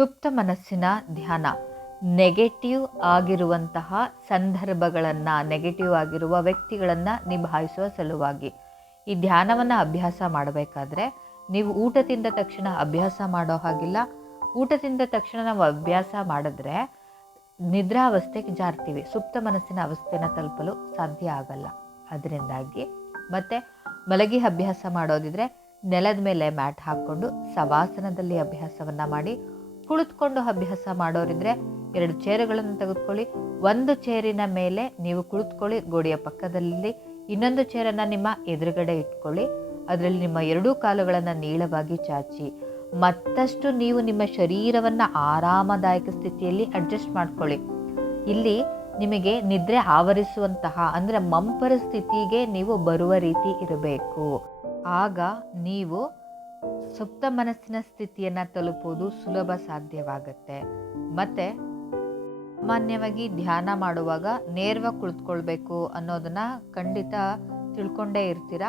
ಸುಪ್ತ ಮನಸ್ಸಿನ ಧ್ಯಾನ ನೆಗೆಟಿವ್ ಆಗಿರುವಂತಹ ಸಂದರ್ಭಗಳನ್ನು, ನೆಗೆಟಿವ್ ಆಗಿರುವ ವ್ಯಕ್ತಿಗಳನ್ನು ನಿಭಾಯಿಸುವ ಸಲುವಾಗಿ. ಈ ಧ್ಯಾನವನ್ನು ಅಭ್ಯಾಸ ಮಾಡಬೇಕಾದ್ರೆ ನೀವು ಊಟ ತಿಂದ ತಕ್ಷಣ ಅಭ್ಯಾಸ ಮಾಡೋ ಹಾಗಿಲ್ಲ. ಊಟ ತಿಂದ ತಕ್ಷಣ ನಾವು ಅಭ್ಯಾಸ ಮಾಡಿದ್ರೆ ನಿದ್ರಾವಸ್ಥೆಗೆ ಜಾರ್ತೀವಿ, ಸುಪ್ತ ಮನಸ್ಸಿನ ಅವಸ್ಥೆನ ತಲುಪಲು ಸಾಧ್ಯ ಆಗಲ್ಲ. ಅದರಿಂದಾಗಿ ಮತ್ತೆ ಮಲಗಿ ಅಭ್ಯಾಸ ಮಾಡೋದಿದ್ರೆ ನೆಲದ ಮೇಲೆ ಮ್ಯಾಟ್ ಹಾಕ್ಕೊಂಡು ಶವಾಸನದಲ್ಲಿ ಅಭ್ಯಾಸವನ್ನು ಮಾಡಿ. ಕುಳಿತುಕೊಂಡು ಅಭ್ಯಾಸ ಮಾಡೋರಿದ್ರೆ 2 ಚೇರುಗಳನ್ನು ತೆಗೆದುಕೊಳ್ಳಿ. ಒಂದು ಚೇರಿನ ಮೇಲೆ ನೀವು ಕುಳಿತುಕೊಳ್ಳಿ, ಗೋಡೆಯ ಪಕ್ಕದಲ್ಲಿ. ಇನ್ನೊಂದು ಚೇರನ್ನು ನಿಮ್ಮ ಎದುರುಗಡೆ ಇಟ್ಕೊಳ್ಳಿ. ಅದರಲ್ಲಿ ನಿಮ್ಮ 2 ಕಾಲುಗಳನ್ನು ನೀಳವಾಗಿ ಚಾಚಿ ಮತ್ತಷ್ಟು ನೀವು ನಿಮ್ಮ ಶರೀರವನ್ನು ಆರಾಮದಾಯಕ ಸ್ಥಿತಿಯಲ್ಲಿ ಅಡ್ಜಸ್ಟ್ ಮಾಡ್ಕೊಳ್ಳಿ. ಇಲ್ಲಿ ನಿಮಗೆ ನಿದ್ರೆ ಆವರಿಸುವಂತಹ ಅಂದರೆ ಮಂಪರ ಸ್ಥಿತಿಗೆ ನೀವು ಬರುವ ರೀತಿ ಇರಬೇಕು. ಆಗ ನೀವು ಸುಪ್ತ ಮನಸ್ಸಿನ ಸ್ಥಿತಿಯನ್ನು ತಲುಪುವುದು ಸುಲಭ ಸಾಧ್ಯವಾಗುತ್ತೆ. ಮತ್ತು ಸಾಮಾನ್ಯವಾಗಿ ಧ್ಯಾನ ಮಾಡುವಾಗ ನೇರವಾಗಿ ಕುಳಿತುಕೊಳ್ಬೇಕು ಅನ್ನೋದನ್ನು ಖಂಡಿತ ತಿಳ್ಕೊಂಡೇ ಇರ್ತೀರ.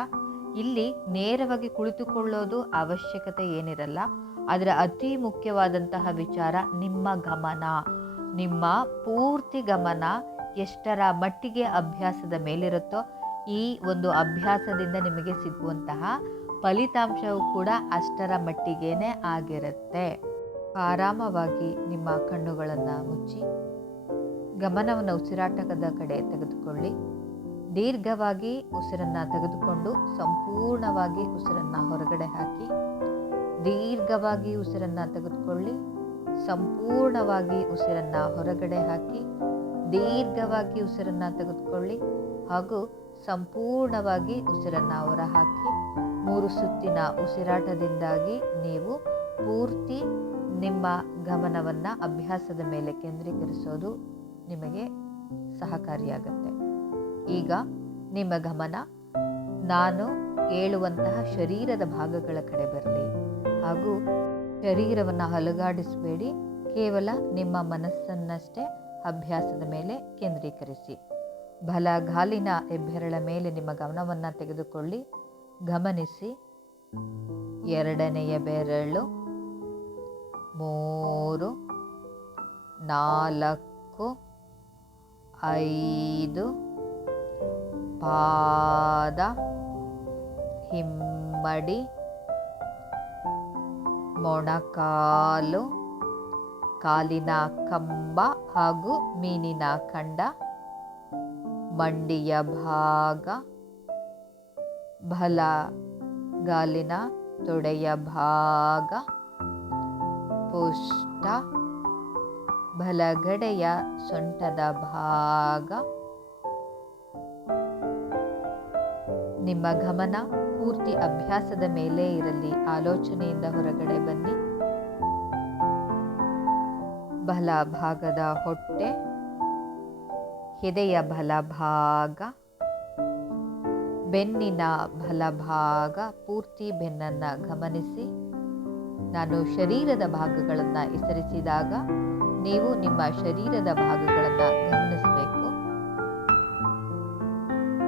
ಇಲ್ಲಿ ನೇರವಾಗಿ ಕುಳಿತುಕೊಳ್ಳೋದು ಅವಶ್ಯಕತೆ ಏನಿರಲ್ಲ. ಅದರ ಅತಿ ಮುಖ್ಯವಾದಂತಹ ವಿಚಾರ ನಿಮ್ಮ ಗಮನ, ನಿಮ್ಮ ಪೂರ್ತಿ ಗಮನ ಎಷ್ಟರ ಮಟ್ಟಿಗೆ ಅಭ್ಯಾಸದ ಮೇಲಿರುತ್ತೋ ಈ ಒಂದು ಅಭ್ಯಾಸದಿಂದ ನಿಮಗೆ ಸಿಗುವಂತಹ ಫಲಿತಾಂಶವು ಕೂಡ ಅಷ್ಟರ ಮಟ್ಟಿಗೇನೆ ಆಗಿರುತ್ತೆ. ಆರಾಮವಾಗಿ ನಿಮ್ಮ ಕಣ್ಣುಗಳನ್ನು ಮುಚ್ಚಿ ಗಮನವನ್ನು ಉಸಿರಾಟದ ಕಡೆ ತೆಗೆದುಕೊಳ್ಳಿ. ದೀರ್ಘವಾಗಿ ಉಸಿರನ್ನು ತೆಗೆದುಕೊಂಡು ಸಂಪೂರ್ಣವಾಗಿ ಉಸಿರನ್ನು ಹೊರಗಡೆ ಹಾಕಿ. ದೀರ್ಘವಾಗಿ ಉಸಿರನ್ನು ತೆಗೆದುಕೊಳ್ಳಿ, ಸಂಪೂರ್ಣವಾಗಿ ಉಸಿರನ್ನು ಹೊರಗಡೆ ಹಾಕಿ. ದೀರ್ಘವಾಗಿ ಉಸಿರನ್ನು ತೆಗೆದುಕೊಳ್ಳಿ ಹಾಗೂ ಸಂಪೂರ್ಣವಾಗಿ ಉಸಿರನ್ನು ಹೊರಹಾಕಿ. 3 ಸುತ್ತಿನ ಉಸಿರಾಟದಿಂದಾಗಿ ನೀವು ಪೂರ್ತಿ ನಿಮ್ಮ ಗಮನವನ್ನು ಅಭ್ಯಾಸದ ಮೇಲೆ ಕೇಂದ್ರೀಕರಿಸೋದು ನಿಮಗೆ ಸಹಕಾರಿಯಾಗುತ್ತೆ. ಈಗ ನಿಮ್ಮ ಗಮನ ನಾನು ಹೇಳುವಂತಹ ಶರೀರದ ಭಾಗಗಳ ಕಡೆ ಬರಲಿ ಹಾಗೂ ಶರೀರವನ್ನು ಅಲುಗಾಡಿಸಬೇಡಿ. ಕೇವಲ ನಿಮ್ಮ ಮನಸ್ಸನ್ನಷ್ಟೇ ಅಭ್ಯಾಸದ ಮೇಲೆ ಕೇಂದ್ರೀಕರಿಸಿ. ಬಲಗಾಲಿನ ಹೆಬ್ಬೆರಳ ಮೇಲೆ ನಿಮ್ಮ ಗಮನವನ್ನು ತೆಗೆದುಕೊಳ್ಳಿ. ಗಮನಿಸಿ. 2ನೆಯ ಬೆರಳು, 3, 4, 5 ಪಾದ, ಹಿಮ್ಮಡಿ, ಮೊಣಕಾಲು, ಕಾಲಿನ ಕಂಬ ಹಾಗೂ ಮೀನಿನ ಖಂಡ, ಮಂಡಿಯ ಭಾಗ, ಬಲಗಾಲಿನ ತೊಡೆಯ ಭಾಗ, ಪುಷ್ಟ, ಬಲಗಡೆಯ ಸೊಂಟದ ಭಾಗ. ನಿಮ್ಮ ಗಮನ ಪೂರ್ತಿ ಅಭ್ಯಾಸದ ಮೇಲೆ ಇರಲಿ. ಆಲೋಚನೆಯಿಂದ ಹೊರಗಡೆ ಬನ್ನಿ. ಬಲ ಭಾಗದ ಹೊಟ್ಟೆ, ಎದೆಯ ಬಲಭಾಗ, ಬೆನ್ನಿನ ಬಲಭಾಗ, ಪೂರ್ತಿ ಬೆನ್ನನ್ನು ಗಮನಿಸಿ. ನಾನು ಶರೀರದ ಭಾಗಗಳನ್ನು ಹೆಸರಿಸಿದಾಗ ನೀವು ನಿಮ್ಮ ಶರೀರದ ಭಾಗಗಳನ್ನು ಗಮನಿಸಬೇಕು.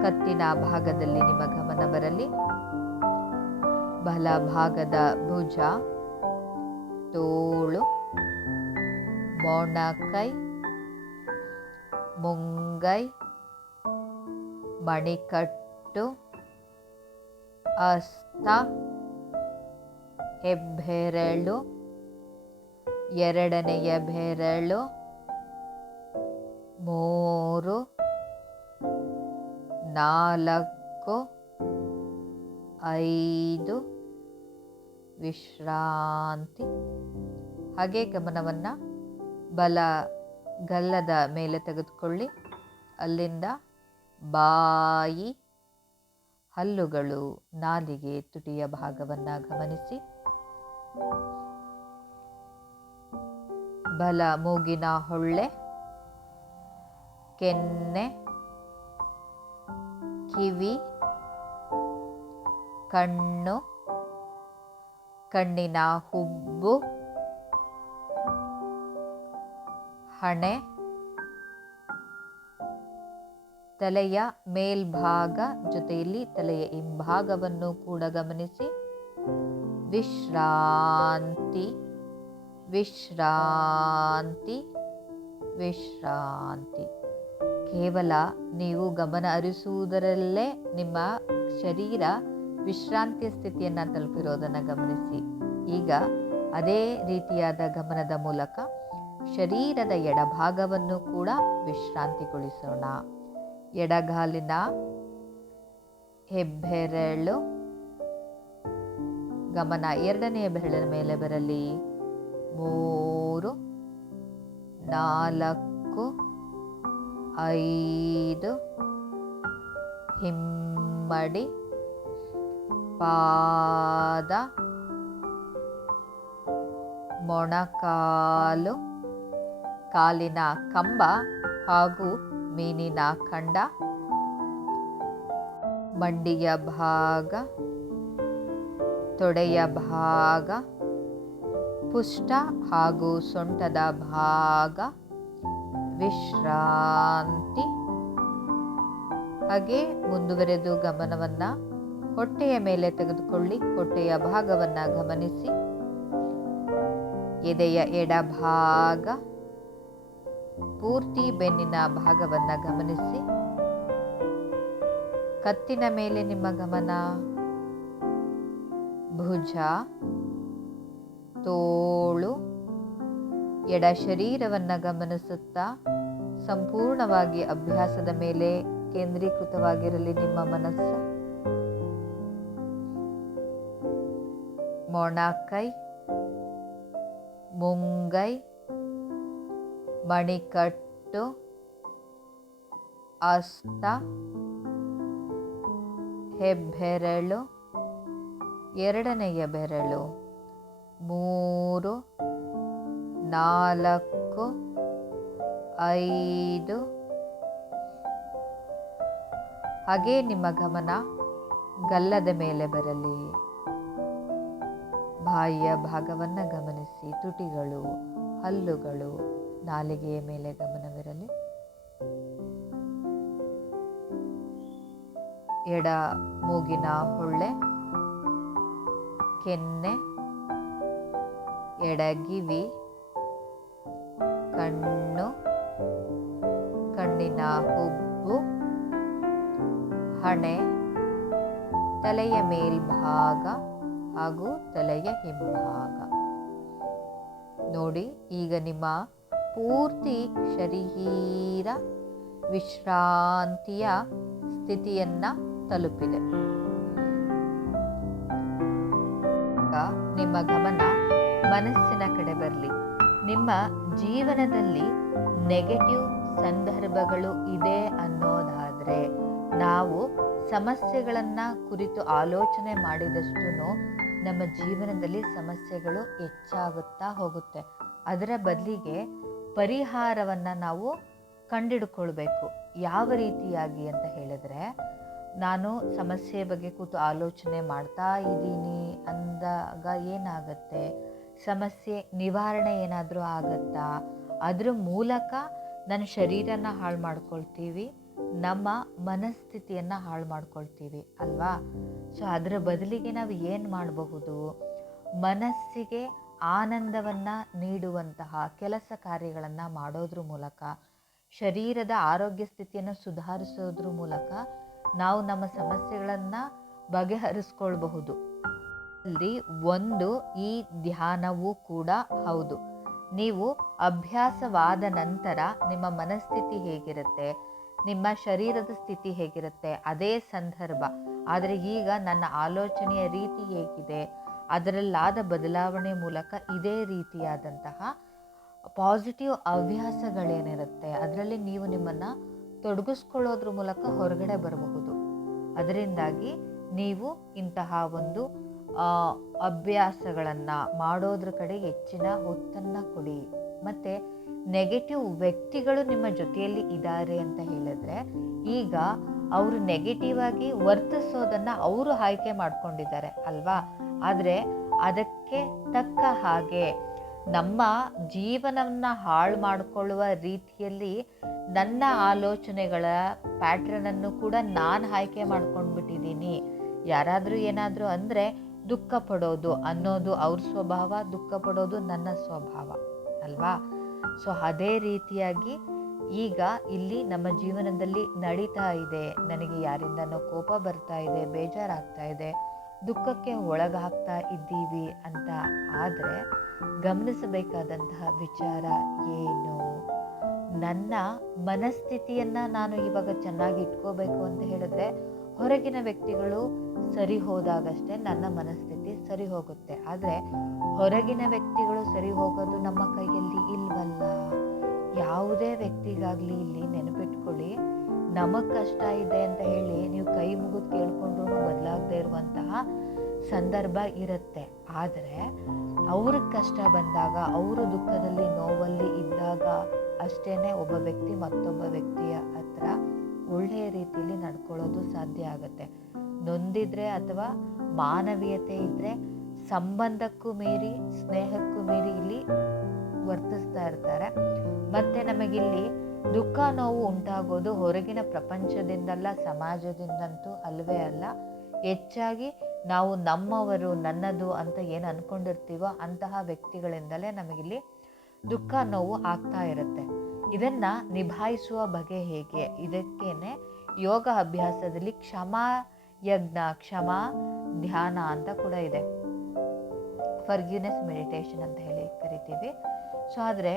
ಕತ್ತಿನ ಭಾಗದಲ್ಲಿ ನಿಮ್ಮ ಗಮನ ಬರಲಿ. ಬಲಭಾಗದ ಭುಜ, ತೋಳು, ಮೊಣಕೈ, ಮುಂಗೈ, ಮಣಿಕಟ್ಟು, ಹಸ್ತ, ಹೆಬ್ಬೆರಳು, 2ನೆಯ ಬೆರಳು, 3, 4, 5 ವಿಶ್ರಾಂತಿ. ಹಾಗೆ ಗಮನವನ್ನು ಬಲಗಲ್ಲದ ಮೇಲೆ ತೆಗೆದುಕೊಳ್ಳಿ. ಅಲ್ಲಿಂದ ಬಾಯಿ, ಹಲ್ಲುಗಳು, ನಾಲಿಗೆ, ತುಟಿಯ ಭಾಗವನ್ನು ಗಮನಿಸಿ. ಬಲ ಮೂಗಿನ ಹೊಳ್ಳೆ, ಕೆನ್ನೆ, ಕಿವಿ, ಕಣ್ಣು, ಕಣ್ಣಿನ ಹುಬ್ಬು, ಹಣೆ, ತಲೆಯ ಮೇಲ್ಭಾಗ ಜೊತೆಯಲ್ಲಿ ತಲೆಯ ಹಿಂಭಾಗವನ್ನು ಕೂಡ ಗಮನಿಸಿ. ವಿಶ್ರಾಂತಿ. ವಿಶ್ರಾಂತಿ, ವಿಶ್ರಾಂತಿ. ಕೇವಲ ನೀವು ಗಮನ ಹರಿಸುವುದರಲ್ಲೇ ನಿಮ್ಮ ಶರೀರ ವಿಶ್ರಾಂತಿಯ ಸ್ಥಿತಿಯನ್ನು ತಲುಪಿರೋದನ್ನು ಗಮನಿಸಿ. ಈಗ ಅದೇ ರೀತಿಯಾದ ಗಮನದ ಮೂಲಕ ಶರೀರದ ಎಡಭಾಗವನ್ನು ಕೂಡ ವಿಶ್ರಾಂತಿಗೊಳಿಸೋಣ. ಎಡಗಾಲಿನ ಹೆಬ್ಬೆರಳು ಗಮನ ಎರಡನೆಯ ಬೆರಳಿನ ಮೇಲೆ ಬರಲಿ. 3, 4, 5, ಹಿಮ್ಮಡಿ, ಪಾದ, ಮೊಣಕಾಲು, ಕಾಲಿನ ಕಂಬ ಹಾಗೂ ಮೀನಿನ ಖಂಡ, ಮಂಡಿಯ ಭಾಗ, ತೊಡೆಯ ಭಾಗ, ಪುಷ್ಟ ಹಾಗೂ ಸೊಂಟದ ಭಾಗ ವಿಶ್ರಾಂತಿ. ಹಾಗೆ ಮುಂದುವರೆದು ಗಮನವನ್ನು ಹೊಟ್ಟೆಯ ಮೇಲೆ ತೆಗೆದುಕೊಳ್ಳಿ. ಹೊಟ್ಟೆಯ ಭಾಗವನ್ನು ಗಮನಿಸಿ. ಎದೆಯ ಎಡಭಾಗ, ಪೂರ್ತಿ ಬೆನ್ನಿನ ಭಾಗವನ್ನು ಗಮನಿಸಿ. ಕತ್ತಿನ ಮೇಲೆ ನಿಮ್ಮ ಗಮನ. ಭುಜ, ತೋಳು, ಎಡ ಶರೀರವನ್ನು ಗಮನಿಸುತ್ತಾ ಸಂಪೂರ್ಣವಾಗಿ ಅಭ್ಯಾಸದ ಮೇಲೆ ಕೇಂದ್ರೀಕೃತವಾಗಿರಲಿ ನಿಮ್ಮ ಮನಸ್ಸು. ಮೊಣಕೈ, ಮುಂಗೈ, ಮಣಿಕಟ್ಟು, ಹಸ್ತ, ಹೆಬ್ಬೆರಳು, ಎರಡನೆಯ ಬೆರಳು, 3, 4, 5. ಹಾಗೇ ನಿಮ್ಮ ಗಮನ ಗಲ್ಲದ ಮೇಲೆ ಬರಲಿ. ಬಾಯಿಯ ಭಾಗವನ್ನು ಗಮನಿಸಿ. ತುಟಿಗಳು, ಹಲ್ಲುಗಳು, ನಾಲಿಗೆಯ ಮೇಲೆ ಗಮನವಿರಲಿ. ಎಡ ಮೂಗಿನ ಹೊಳ್ಳೆ, ಕೆನ್ನೆ, ಎಡಗಿವಿ, ಕಣ್ಣು, ಕಣ್ಣಿನ ಹುಬ್ಬು, ಹಣೆ, ತಲೆಯ ಮೇಲ್ಭಾಗ ಹಾಗೂ ತಲೆಯ ಹಿಂಭಾಗ. ನೋಡಿ, ಈಗ ನಿಮ್ಮ ಪೂರ್ತಿ ಶರೀರ ವಿಶ್ರಾಂತಿಯ ಸ್ಥಿತಿಯನ್ನ ತಲುಪಿದೆ. ನಿಮ್ಮ ಗಮನ ಮನಸ್ಸಿನ ಕಡೆ ಬರಲಿ. ನಿಮ್ಮ ಜೀವನದಲ್ಲಿ ನೆಗೆಟಿವ್ ಸಂದರ್ಭಗಳು ಇದೆ ಅನ್ನೋದಾದರೆ ನಾವು ಸಮಸ್ಯೆಗಳನ್ನ ಕುರಿತು ಆಲೋಚನೆ ಮಾಡಿದಷ್ಟು ನಮ್ಮ ಜೀವನದಲ್ಲಿ ಸಮಸ್ಯೆಗಳು ಹೆಚ್ಚಾಗುತ್ತಾ ಹೋಗುತ್ತೆ. ಅದರ ಬದಲಿಗೆ ಪರಿಹಾರವನ್ನು ನಾವು ಕಂಡಿಡ್ಕೊಳ್ಬೇಕು. ಯಾವ ರೀತಿಯಾಗಿ ಅಂತ ಹೇಳಿದ್ರೆ, ನಾನು ಸಮಸ್ಯೆ ಬಗ್ಗೆ ಕೂತು ಆಲೋಚನೆ ಮಾಡ್ತಾ ಇದ್ದೀನಿ ಅಂದಾಗ ಏನಾಗುತ್ತೆ, ಸಮಸ್ಯೆ ನಿವಾರಣೆ ಏನಾದರೂ ಆಗತ್ತಾ? ಅದ್ರ ಮೂಲಕ ನನ್ನ ಶರೀರನ ಹಾಳು ಮಾಡ್ಕೊಳ್ತೀವಿ, ನಮ್ಮ ಮನಸ್ಥಿತಿಯನ್ನು ಹಾಳು ಮಾಡ್ಕೊಳ್ತೀವಿ ಅಲ್ವಾ? ಸೊ ಅದರ ಬದಲಿಗೆ ನಾವು ಏನು ಮಾಡಬಹುದು? ಮನಸ್ಸಿಗೆ ಆನಂದವನ್ನು ನೀಡುವಂತಹ ಕೆಲಸ ಕಾರ್ಯಗಳನ್ನು ಮಾಡೋದ್ರ ಮೂಲಕ, ಶರೀರದ ಆರೋಗ್ಯ ಸ್ಥಿತಿಯನ್ನು ಸುಧಾರಿಸೋದ್ರ ಮೂಲಕ ನಾವು ನಮ್ಮ ಸಮಸ್ಯೆಗಳನ್ನು ಬಗೆಹರಿಸ್ಕೊಳ್ಬಹುದು. ಅಲ್ಲಿ ಒಂದು ಈ ಧ್ಯಾನವೂ ಕೂಡ ಹೌದು. ನೀವು ಅಭ್ಯಾಸವಾದ ನಂತರ ನಿಮ್ಮ ಮನಸ್ಥಿತಿ ಹೇಗಿರುತ್ತೆ, ನಿಮ್ಮ ಶರೀರದ ಸ್ಥಿತಿ ಹೇಗಿರುತ್ತೆ ಅದೇ ಸಂದರ್ಭ. ಆದರೆ ಈಗ ನನ್ನ ಆಲೋಚನೆಯ ರೀತಿ ಹೇಗಿದೆ, ಅದರಲ್ಲಾದ ಬದಲಾವಣೆ ಮೂಲಕ ಇದೇ ರೀತಿಯಾದಂತಹ ಪಾಸಿಟಿವ್ ಹವ್ಯಾಸಗಳೇನಿರುತ್ತೆ ಅದರಲ್ಲಿ ನೀವು ನಿಮ್ಮನ್ನು ತೊಡಗಿಸ್ಕೊಳ್ಳೋದ್ರ ಮೂಲಕ ಹೊರಗಡೆ ಬರಬಹುದು. ಅದರಿಂದಾಗಿ ನೀವು ಇಂತಹ ಒಂದು ಅಭ್ಯಾಸಗಳನ್ನು ಮಾಡೋದ್ರ ಕಡೆ ಹೆಚ್ಚಿನ ಹೊತ್ತನ್ನು ಕೊಡಿ. ಮತ್ತು ನೆಗೆಟಿವ್ ವ್ಯಕ್ತಿಗಳು ನಿಮ್ಮ ಜೊತೆಯಲ್ಲಿ ಇದ್ದಾರೆ ಅಂತ ಹೇಳಿದ್ರೆ, ಈಗ ಅವರು ನೆಗೆಟಿವ್ ಆಗಿ ವರ್ತಿಸೋದನ್ನು ಅವರು ಆಯ್ಕೆ ಮಾಡ್ಕೊಂಡಿದ್ದಾರೆ ಅಲ್ವಾ? ಆದರೆ ಅದಕ್ಕೆ ತಕ್ಕ ಹಾಗೆ ನಮ್ಮ ಜೀವನವನ್ನು ಹಾಳು ಮಾಡಿಕೊಳ್ಳುವ ರೀತಿಯಲ್ಲಿ ನನ್ನ ಆಲೋಚನೆಗಳ ಪ್ಯಾಟ್ರನನ್ನು ಕೂಡ ನಾನು ಆಯ್ಕೆ ಮಾಡ್ಕೊಂಡ್ಬಿಟ್ಟಿದ್ದೀನಿ. ಯಾರಾದರೂ ಏನಾದರೂ ಅಂದರೆ ದುಃಖ ಪಡೋದು ಅನ್ನೋದು ಅವ್ರ ಸ್ವಭಾವ, ದುಃಖ ಪಡೋದು ನನ್ನ ಸ್ವಭಾವ ಅಲ್ವಾ? ಸೊ ಅದೇ ರೀತಿಯಾಗಿ ಈಗ ಇಲ್ಲಿ ನಮ್ಮ ಜೀವನದಲ್ಲಿ ನಡೀತಾ ಇದೆ. ನನಗೆ ಯಾರಿಂದನೋ ಕೋಪ ಬರ್ತಾ ಇದೆ, ಬೇಜಾರಾಗ್ತಾ ಇದೆ, ದುಃಖಕ್ಕೆ ಒಳಗಾಗ್ತಾ ಇದ್ದೀವಿ ಅಂತ ಆದರೆ ಗಮನಿಸಬೇಕಾದಂತಹ ವಿಚಾರ ಏನು? ನನ್ನ ಮನಸ್ಥಿತಿಯನ್ನು ನಾನು ಇವಾಗ ಚೆನ್ನಾಗಿ ಇಟ್ಕೋಬೇಕು ಅಂತ ಹೇಳಿದ್ರೆ ಹೊರಗಿನ ವ್ಯಕ್ತಿಗಳು ಸರಿ ಹೋದಾಗಷ್ಟೇ ನನ್ನ ಮನಸ್ಥಿತಿ ಸರಿ ಹೋಗುತ್ತೆ. ಆದರೆ ಹೊರಗಿನ ವ್ಯಕ್ತಿಗಳು ಸರಿ ಹೋಗೋದು ನಮ್ಮ ಕೈಯಲ್ಲಿ ಇಲ್ವಲ್ಲ. ಯಾವುದೇ ವ್ಯಕ್ತಿಗಾಗಲಿ ಇಲ್ಲಿ ನೆನಪಿಟ್ಕೊಳ್ಳಿ, ನಮಗೆ ಕಷ್ಟ ಇದೆ ಅಂತ ಹೇಳಿ ನೀವು ಕೈ ಮುಗಿದು ಕೇಳ್ಕೊಂಡ್ರೂ ಬದಲಾಗದೇ ಇರುವಂತಹ ಸಂದರ್ಭ ಇರುತ್ತೆ. ಆದರೆ ಅವ್ರಿಗೆ ಕಷ್ಟ ಬಂದಾಗ, ಅವರು ದುಃಖದಲ್ಲಿ ನೋವಲ್ಲಿ ಇದ್ದಾಗ ಅಷ್ಟೇ ಒಬ್ಬ ವ್ಯಕ್ತಿ ಮತ್ತೊಬ್ಬ ವ್ಯಕ್ತಿಯ ಹತ್ರ ಒಳ್ಳೆಯ ರೀತಿಯಲ್ಲಿ ನಡ್ಕೊಳ್ಳೋದು ಸಾಧ್ಯ ಆಗುತ್ತೆ. ನೊಂದಿದ್ರೆ ಅಥವಾ ಮಾನವೀಯತೆ ಇದ್ದರೆ ಸಂಬಂಧಕ್ಕೂ ಮೀರಿ, ಸ್ನೇಹಕ್ಕೂ ಮೀರಿ ಇಲ್ಲಿ ವರ್ತಿಸ್ತಾ ಇರ್ತಾರೆ. ಮತ್ತು ನಮಗಿಲ್ಲಿ ದುಃಖ ನೋವು ಉಂಟಾಗೋದು ಹೊರಗಿನ ಪ್ರಪಂಚದಿಂದಲ್ಲ, ಸಮಾಜದಿಂದಂತೂ ಅಲ್ಲವೇ ಅಲ್ಲ. ಹೆಚ್ಚಾಗಿ ನಾವು ನಮ್ಮವರು, ನನ್ನದು ಅಂತ ಏನು ಅಂದ್ಕೊಂಡಿರ್ತೀವೋ ಅಂತಹ ವ್ಯಕ್ತಿಗಳಿಂದಲೇ ನಮಗಿಲ್ಲಿ ದುಃಖ ನೋವು ಆಗ್ತಾ ಇರುತ್ತೆ. ಇದನ್ನು ನಿಭಾಯಿಸುವ ಬಗೆ ಹೇಗೆ? ಇದಕ್ಕೇನೆ ಯೋಗ ಅಭ್ಯಾಸದಲ್ಲಿ ಕ್ಷಮಾ ಯಜ್ಞ, ಕ್ಷಮಾ ಧ್ಯಾನ ಅಂತ ಕೂಡ ಇದೆ. ಫರ್ಗಿವ್ನೆಸ್ ಮೆಡಿಟೇಷನ್ ಅಂತ ಹೇಳಿ ಕರಿತೀವಿ. ಸೊ ಆದರೆ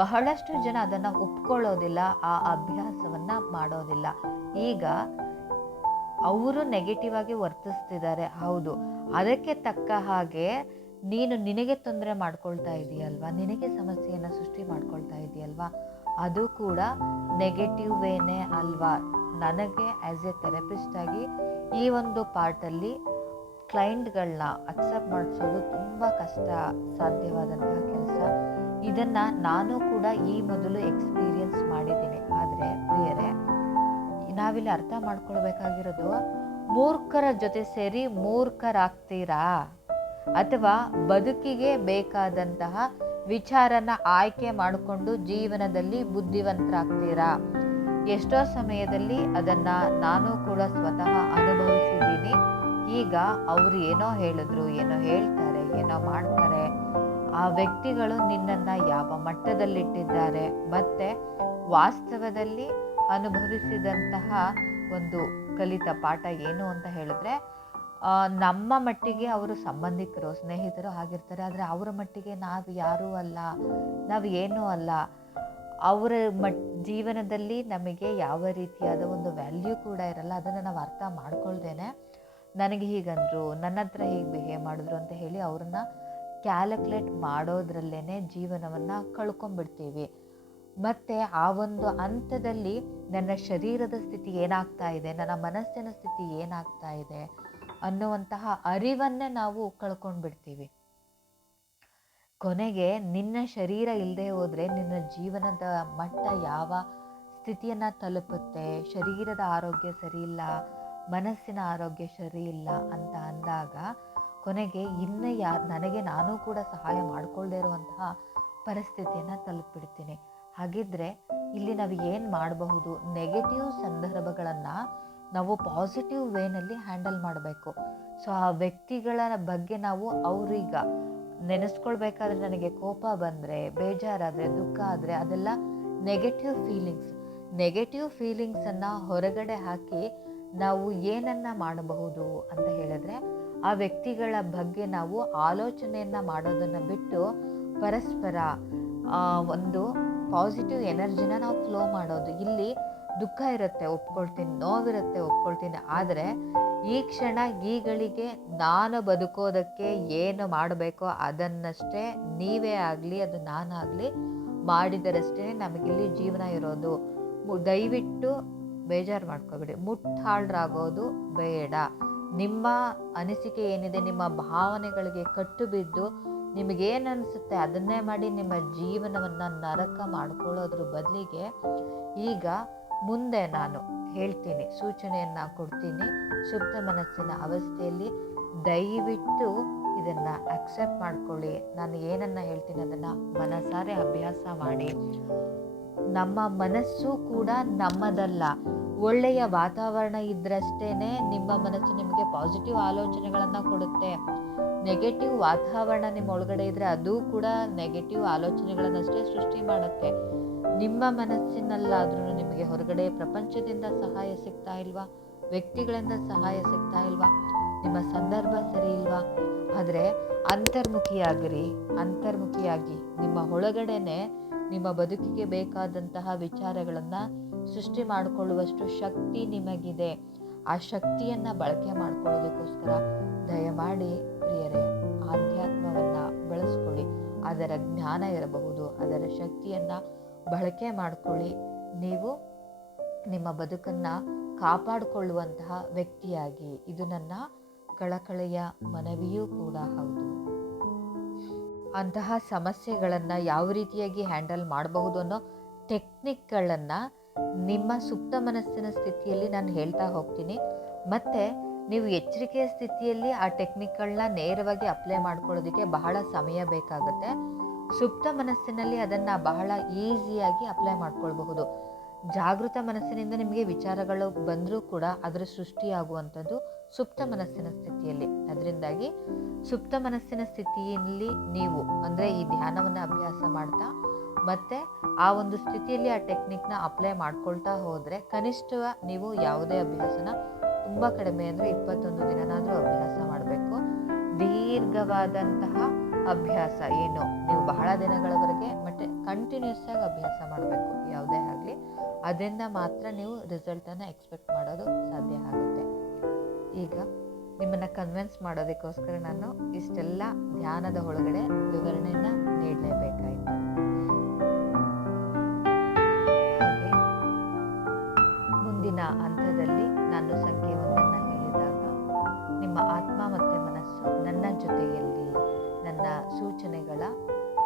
ಬಹಳಷ್ಟು ಜನ ಅದನ್ನು ಒಪ್ಕೊಳ್ಳೋದಿಲ್ಲ, ಆ ಅಭ್ಯಾಸವನ್ನು ಮಾಡೋದಿಲ್ಲ. ಈಗ ಅವರು ನೆಗೆಟಿವ್ ಆಗಿ ವರ್ತಿಸ್ತಿದ್ದಾರೆ, ಹೌದು. ಅದಕ್ಕೆ ತಕ್ಕ ಹಾಗೆ ನೀನು ನಿನಗೆ ತೊಂದರೆ ಮಾಡ್ಕೊಳ್ತಾ ಇದೆಯಲ್ವಾ, ನಿನಗೆ ಸಮಸ್ಯೆಯನ್ನು ಸೃಷ್ಟಿ ಮಾಡ್ಕೊಳ್ತಾ ಇದೆಯಲ್ವಾ, ಅದು ಕೂಡ ನೆಗೆಟಿವ್ ವೇನೇ ಅಲ್ವಾ? ನನಗೆ ಆ್ಯಸ್ ಎ ಥೆರಪಿಸ್ಟ್ ಆಗಿ ಈ ಒಂದು ಪಾರ್ಟಲ್ಲಿ ಕ್ಲೈಂಟ್ಗಳನ್ನ ಅಕ್ಸೆಪ್ಟ್ ಮಾಡಿಸೋದು ತುಂಬ ಕಷ್ಟ ಸಾಧ್ಯವಾದಂತಹ ಕೆಲಸ. ಇದನ್ನು ನಾನು ಕೂಡ ಈ ಮೊದಲು ಎಕ್ಸ್ಪೀರಿಯನ್ಸ್ ಮಾಡಿದ್ದೀನಿ. ಆದರೆ ಪ್ರಿಯರೇ, ನಾವಿಲ್ಲಿ ಅರ್ಥ ಮಾಡ್ಕೊಳ್ಬೇಕಾಗಿರೋದು, ಮೂರ್ಖರ ಜೊತೆ ಸೇರಿ ಮೂರ್ಖರಾಗ್ತೀರಾ ಅಥವಾ ಬದುಕಿಗೆ ಬೇಕಾದಂತಹ ವಿಚಾರನ ಆಯ್ಕೆ ಮಾಡಿಕೊಂಡು ಜೀವನದಲ್ಲಿ ಬುದ್ಧಿವಂತರಾಗ್ತೀರಾ? ಎಷ್ಟೋ ಸಮಯದಲ್ಲಿ ಅದನ್ನು ನಾನು ಕೂಡ ಸ್ವತಃ ಅನುಭವಿಸಿದ್ದೀನಿ. ಈಗ ಅವರು ಏನೋ ಹೇಳಿದ್ರು, ಏನೋ ಹೇಳ್ತಾರೆ, ಏನೋ ಮಾಡ್ತಾರೆ, ಆ ವ್ಯಕ್ತಿಗಳು ನಿನ್ನನ್ನು ಯಾವ ಮಟ್ಟದಲ್ಲಿಟ್ಟಿದ್ದಾರೆ ಮತ್ತು ವಾಸ್ತವದಲ್ಲಿ ಅನುಭವಿಸಿದಂತಹ ಒಂದು ಕಲಿತ ಪಾಠ ಏನು ಅಂತ ಹೇಳಿದ್ರೆ, ನಮ್ಮ ಮಟ್ಟಿಗೆ ಅವರು ಸಂಬಂಧಿಕರು, ಸ್ನೇಹಿತರು ಆಗಿರ್ತಾರೆ. ಆದರೆ ಅವರ ಮಟ್ಟಿಗೆ ನಾವು ಯಾರೂ ಅಲ್ಲ, ನಾವು ಏನೂ ಅಲ್ಲ. ಅವರ ಜೀವನದಲ್ಲಿ ನಮಗೆ ಯಾವ ರೀತಿಯಾದ ಒಂದು ವ್ಯಾಲ್ಯೂ ಕೂಡ ಇರಲ್ಲ. ಅದನ್ನು ನಾವು ಅರ್ಥ ಮಾಡ್ಕೊಳ್ದೇನೆ ನನಗೆ ಹೀಗಂದ್ರು, ನನ್ನ ಹತ್ರ ಹೀಗೆ ಬಿಹೇವ್ ಮಾಡಿದ್ರು ಅಂತ ಹೇಳಿ ಅವ್ರನ್ನ ಕ್ಯಾಲ್ಕುಲೇಟ್ ಮಾಡೋದ್ರಲ್ಲೇ ಜೀವನವನ್ನು ಕಳ್ಕೊಂಡ್ಬಿಡ್ತೀವಿ. ಮತ್ತು ಆ ಒಂದು ಹಂತದಲ್ಲಿ ನನ್ನ ಶರೀರದ ಸ್ಥಿತಿ ಏನಾಗ್ತಾ ಇದೆ, ನನ್ನ ಮನಸ್ಸಿನ ಸ್ಥಿತಿ ಏನಾಗ್ತಾ ಇದೆ ಅನ್ನುವಂತಹ ಅರಿವನ್ನೇ ನಾವು ಕಳ್ಕೊಂಡ್ಬಿಡ್ತೀವಿ. ಕೊನೆಗೆ ನಿನ್ನ ಶರೀರ ಇಲ್ಲದೆ ಹೋದರೆ ನಿನ್ನ ಜೀವನದ ಮಟ್ಟ ಯಾವ ಸ್ಥಿತಿಯನ್ನು ತಲುಪುತ್ತೆ? ಶರೀರದ ಆರೋಗ್ಯ ಸರಿಯಿಲ್ಲ, ಮನಸ್ಸಿನ ಆರೋಗ್ಯ ಸರಿ ಇಲ್ಲ ಅಂತ ಅಂದಾಗ ಕೊನೆಗೆ ಇನ್ನು ನನಗೆ ನಾನು ಕೂಡ ಸಹಾಯ ಮಾಡಿಕೊಳ್ಳದೇ ಇರುವಂತಹ ಪರಿಸ್ಥಿತಿಯನ್ನು ತಲುಪಿಬಿಡ್ತೀನಿ. ಹಾಗಿದ್ರೆ ಇಲ್ಲಿ ನಾವು ಏನು ಮಾಡಬಹುದು? ನೆಗೆಟಿವ್ ಸಂದರ್ಭಗಳನ್ನು ನಾವು ಪಾಸಿಟಿವ್ ವೇನಲ್ಲಿ ಹ್ಯಾಂಡಲ್ ಮಾಡಬೇಕು. ಸೊ ಆ ವ್ಯಕ್ತಿಗಳ ಬಗ್ಗೆ ನಾವು ಅವ್ರೀಗ ನೆನೆಸ್ಕೊಳ್ಬೇಕಾದ್ರೆ, ನನಗೆ ಕೋಪ ಬಂದರೆ, ಬೇಜಾರಾದರೆ, ದುಃಖ ಆದರೆ ಅದೆಲ್ಲ ನೆಗೆಟಿವ್ ಫೀಲಿಂಗ್ಸನ್ನು ಹೊರಗಡೆ ಹಾಕಿ ನಾವು ಏನನ್ನು ಮಾಡಬಹುದು ಅಂತ ಹೇಳಿದ್ರೆ, ಆ ವ್ಯಕ್ತಿಗಳ ಬಗ್ಗೆ ನಾವು ಆಲೋಚನೆಯನ್ನು ಮಾಡೋದನ್ನು ಬಿಟ್ಟು ಪರಸ್ಪರ ಒಂದು ಪಾಸಿಟಿವ್ ಎನರ್ಜಿನ ನಾವು ಫ್ಲೋ ಮಾಡೋದು. ಇಲ್ಲಿ ದುಃಖ ಇರುತ್ತೆ, ಒಪ್ಕೊಳ್ತೀನಿ, ನೋವಿರುತ್ತೆ, ಒಪ್ಕೊಳ್ತೀನಿ. ಆದರೆ ಈ ಕ್ಷಣ ಈಗಳಿಗೆ ನಾನು ಬದುಕೋದಕ್ಕೆ ಏನು ಮಾಡಬೇಕೋ ಅದನ್ನಷ್ಟೇ ನೀವೇ ಆಗಲಿ, ಅದು ನಾನಾಗಲಿ ಮಾಡಿದರಷ್ಟೇ ನಮಗಿಲ್ಲಿ ಜೀವನ ಇರೋದು. ದಯವಿಟ್ಟು ಬೇಜಾರು ಮಾಡ್ಕೋಬೇಡಿ, ಮುಟ್ಟಾಳ್ರಾಗೋದು ಬೇಡ. ನಿಮ್ಮ ಅನಿಸಿಕೆ ಏನಿದೆ, ನಿಮ್ಮ ಭಾವನೆಗಳಿಗೆ ಕಟ್ಟು ಬಿದ್ದು ನಿಮಗೇನು ಅನಿಸುತ್ತೆ ಅದನ್ನೇ ಮಾಡಿ ನಿಮ್ಮ ಜೀವನವನ್ನು ನರಕ ಮಾಡ್ಕೊಳ್ಳೋದ್ರ ಬದಲಿಗೆ ಈಗ ಮುಂದೆ ನಾನು ಹೇಳ್ತೀನಿ, ಸೂಚನೆಯನ್ನು ಕೊಡ್ತೀನಿ. ಸುಪ್ತ ಮನಸ್ಸಿನ ಅವಸ್ಥೆಯಲ್ಲಿ ದಯವಿಟ್ಟು ಇದನ್ನು ಅಕ್ಸೆಪ್ಟ್ ಮಾಡ್ಕೊಳ್ಳಿ. ನಾನು ಏನನ್ನು ಹೇಳ್ತೀನಿ ಅದನ್ನು ಮನಸಾರೆ ಅಭ್ಯಾಸ ಮಾಡಿ. ನಮ್ಮ ಮನಸ್ಸು ಕೂಡ ನಮ್ಮದಲ್ಲ. ಒಳ್ಳೆಯ ವಾತಾವರಣ ಇದ್ರಷ್ಟೇನೆ ನಿಮ್ಮ ಮನಸ್ಸು ನಿಮಗೆ ಪಾಸಿಟಿವ್ ಆಲೋಚನೆಗಳನ್ನು ಕೊಡುತ್ತೆ. ನೆಗೆಟಿವ್ ವಾತಾವರಣ ನಿಮ್ಮ ಒಳಗಡೆ ಇದ್ದರೆ ಅದು ಕೂಡ ನೆಗೆಟಿವ್ ಆಲೋಚನೆಗಳನ್ನಷ್ಟೇ ಸೃಷ್ಟಿ ಮಾಡುತ್ತೆ. ನಿಮ್ಮ ಮನಸ್ಸಿನಲ್ಲಾದ್ರೂ ನಿಮಗೆ ಹೊರಗಡೆ ಪ್ರಪಂಚದಿಂದ ಸಹಾಯ ಸಿಗ್ತಾ ಇಲ್ವಾ? ವ್ಯಕ್ತಿಗಳಿಂದ ಸಹಾಯ ಸಿಗ್ತಾ ಇಲ್ವಾ? ನಿಮ್ಮ ಸಂದರ್ಭ ಸರಿ ಇಲ್ವಾ? ಆದರೆ ಅಂತರ್ಮುಖಿಯಾಗಿ ನಿಮ್ಮ ಒಳಗಡೆನೆ ನಿಮ್ಮ ಬದುಕಿಗೆ ಬೇಕಾದಂತಹ ವಿಚಾರಗಳನ್ನು ಸೃಷ್ಟಿ ಮಾಡಿಕೊಳ್ಳುವಷ್ಟು ಶಕ್ತಿ ನಿಮಗಿದೆ. ಆ ಶಕ್ತಿಯನ್ನು ಬಳಕೆ ಮಾಡ್ಕೊಳ್ಳೋದಕ್ಕೋಸ್ಕರ ದಯಮಾಡಿ ಪ್ರಿಯರೇ, ಆಧ್ಯಾತ್ಮವನ್ನು ಬೆಳೆಸ್ಕೊಳ್ಳಿ. ಅದರ ಜ್ಞಾನ ಇರಬಹುದು, ಅದರ ಶಕ್ತಿಯನ್ನು ಬಳಕೆ ಮಾಡ್ಕೊಳ್ಳಿ. ನೀವು ನಿಮ್ಮ ಬದುಕನ್ನು ಕಾಪಾಡಿಕೊಳ್ಳುವಂತಹ ವ್ಯಕ್ತಿಯಾಗಿ. ಇದು ನನ್ನ ಕಳಕಳೆಯ ಮನವಿಯೂ ಕೂಡ ಹೌದು. ಅಂತಹ ಸಮಸ್ಯೆಗಳನ್ನು ಯಾವ ರೀತಿಯಾಗಿ ಹ್ಯಾಂಡಲ್ ಮಾಡಬಹುದು ಅನ್ನೋ ಟೆಕ್ನಿಕ್ಗಳನ್ನು ನಿಮ್ಮ ಸುಪ್ತ ಮನಸ್ಸಿನ ಸ್ಥಿತಿಯಲ್ಲಿ ನಾನು ಹೇಳ್ತಾ ಹೋಗ್ತೀನಿ. ಮತ್ತು ನೀವು ಎಚ್ಚರಿಕೆಯ ಸ್ಥಿತಿಯಲ್ಲಿ ಆ ಟೆಕ್ನಿಕ್ಗಳನ್ನ ನೇರವಾಗಿ ಅಪ್ಲೈ ಮಾಡ್ಕೊಳ್ಳೋದಕ್ಕೆ ಬಹಳ ಸಮಯ ಬೇಕಾಗುತ್ತೆ. ಸುಪ್ತ ಮನಸ್ಸಿನಲ್ಲಿ ಅದನ್ನು ಬಹಳ ಈಸಿಯಾಗಿ ಅಪ್ಲೈ ಮಾಡ್ಕೊಳ್ಬಹುದು. ಜಾಗೃತ ಮನಸ್ಸಿನಿಂದ ನಿಮಗೆ ವಿಚಾರಗಳು ಬಂದರೂ ಕೂಡ ಅದರ ಸೃಷ್ಟಿಯಾಗುವಂಥದ್ದು ಸುಪ್ತ ಮನಸ್ಸಿನ ಸ್ಥಿತಿಯಲ್ಲಿ. ಅದರಿಂದಾಗಿ ಸುಪ್ತ ಮನಸ್ಸಿನ ಸ್ಥಿತಿಯಲ್ಲಿ ನೀವು ಅಂದರೆ ಈ ಧ್ಯಾನವನ್ನು ಅಭ್ಯಾಸ ಮಾಡ್ತಾ ಮತ್ತು ಆ ಒಂದು ಸ್ಥಿತಿಯಲ್ಲಿ ಆ ಟೆಕ್ನಿಕ್ನ ಅಪ್ಲೈ ಮಾಡ್ಕೊಳ್ತಾ ಹೋದರೆ ಕನಿಷ್ಠ ನೀವು ಯಾವುದೇ ಅಭ್ಯಾಸನ ತುಂಬ ಕಡಿಮೆ ಅಂದರೆ 21 ದಿನನಾದರೂ ಅಭ್ಯಾಸ ಮಾಡಬೇಕು. ದೀರ್ಘವಾದಂತಹ ಅಭ್ಯಾಸ ಏನು, ನೀವು ಬಹಳ ದಿನಗಳವರೆಗೆ ಮತ್ತು ಕಂಟಿನ್ಯೂಸ್ ಆಗಿ ಅಭ್ಯಾಸ ಮಾಡಬೇಕು ಯಾವುದೇ ಆಗಲಿ. ಅದರಿಂದ ಮಾತ್ರ ನೀವು ರಿಸಲ್ಟನ್ನು ಎಕ್ಸ್ಪೆಕ್ಟ್ ಮಾಡೋದು ಸಾಧ್ಯ ಆಗುತ್ತೆ. ಈಗ ನಿಮ್ಮನ್ನು ಕನ್ವಿನ್ಸ್ ಮಾಡೋದಕ್ಕೋಸ್ಕರ ನಾನು ಇಷ್ಟೆಲ್ಲ ಧ್ಯಾನದ ಒಳಗಡೆ ವಿವರಣೆಯನ್ನು ನೀಡಲೇಬೇಕಾಯಿತು. ಹಾಗೆ ಮುಂದಿನ ಹಂತದಲ್ಲಿ ನಾನು ಸಂಖ್ಯೆ 1 ಹೇಳಿದಾಗ ನಿಮ್ಮ ಆತ್ಮ ಮತ್ತು ಮನಸ್ಸು ನನ್ನ ಜೊತೆಯಲ್ಲಿ, ನನ್ನ ಸೂಚನೆಗಳ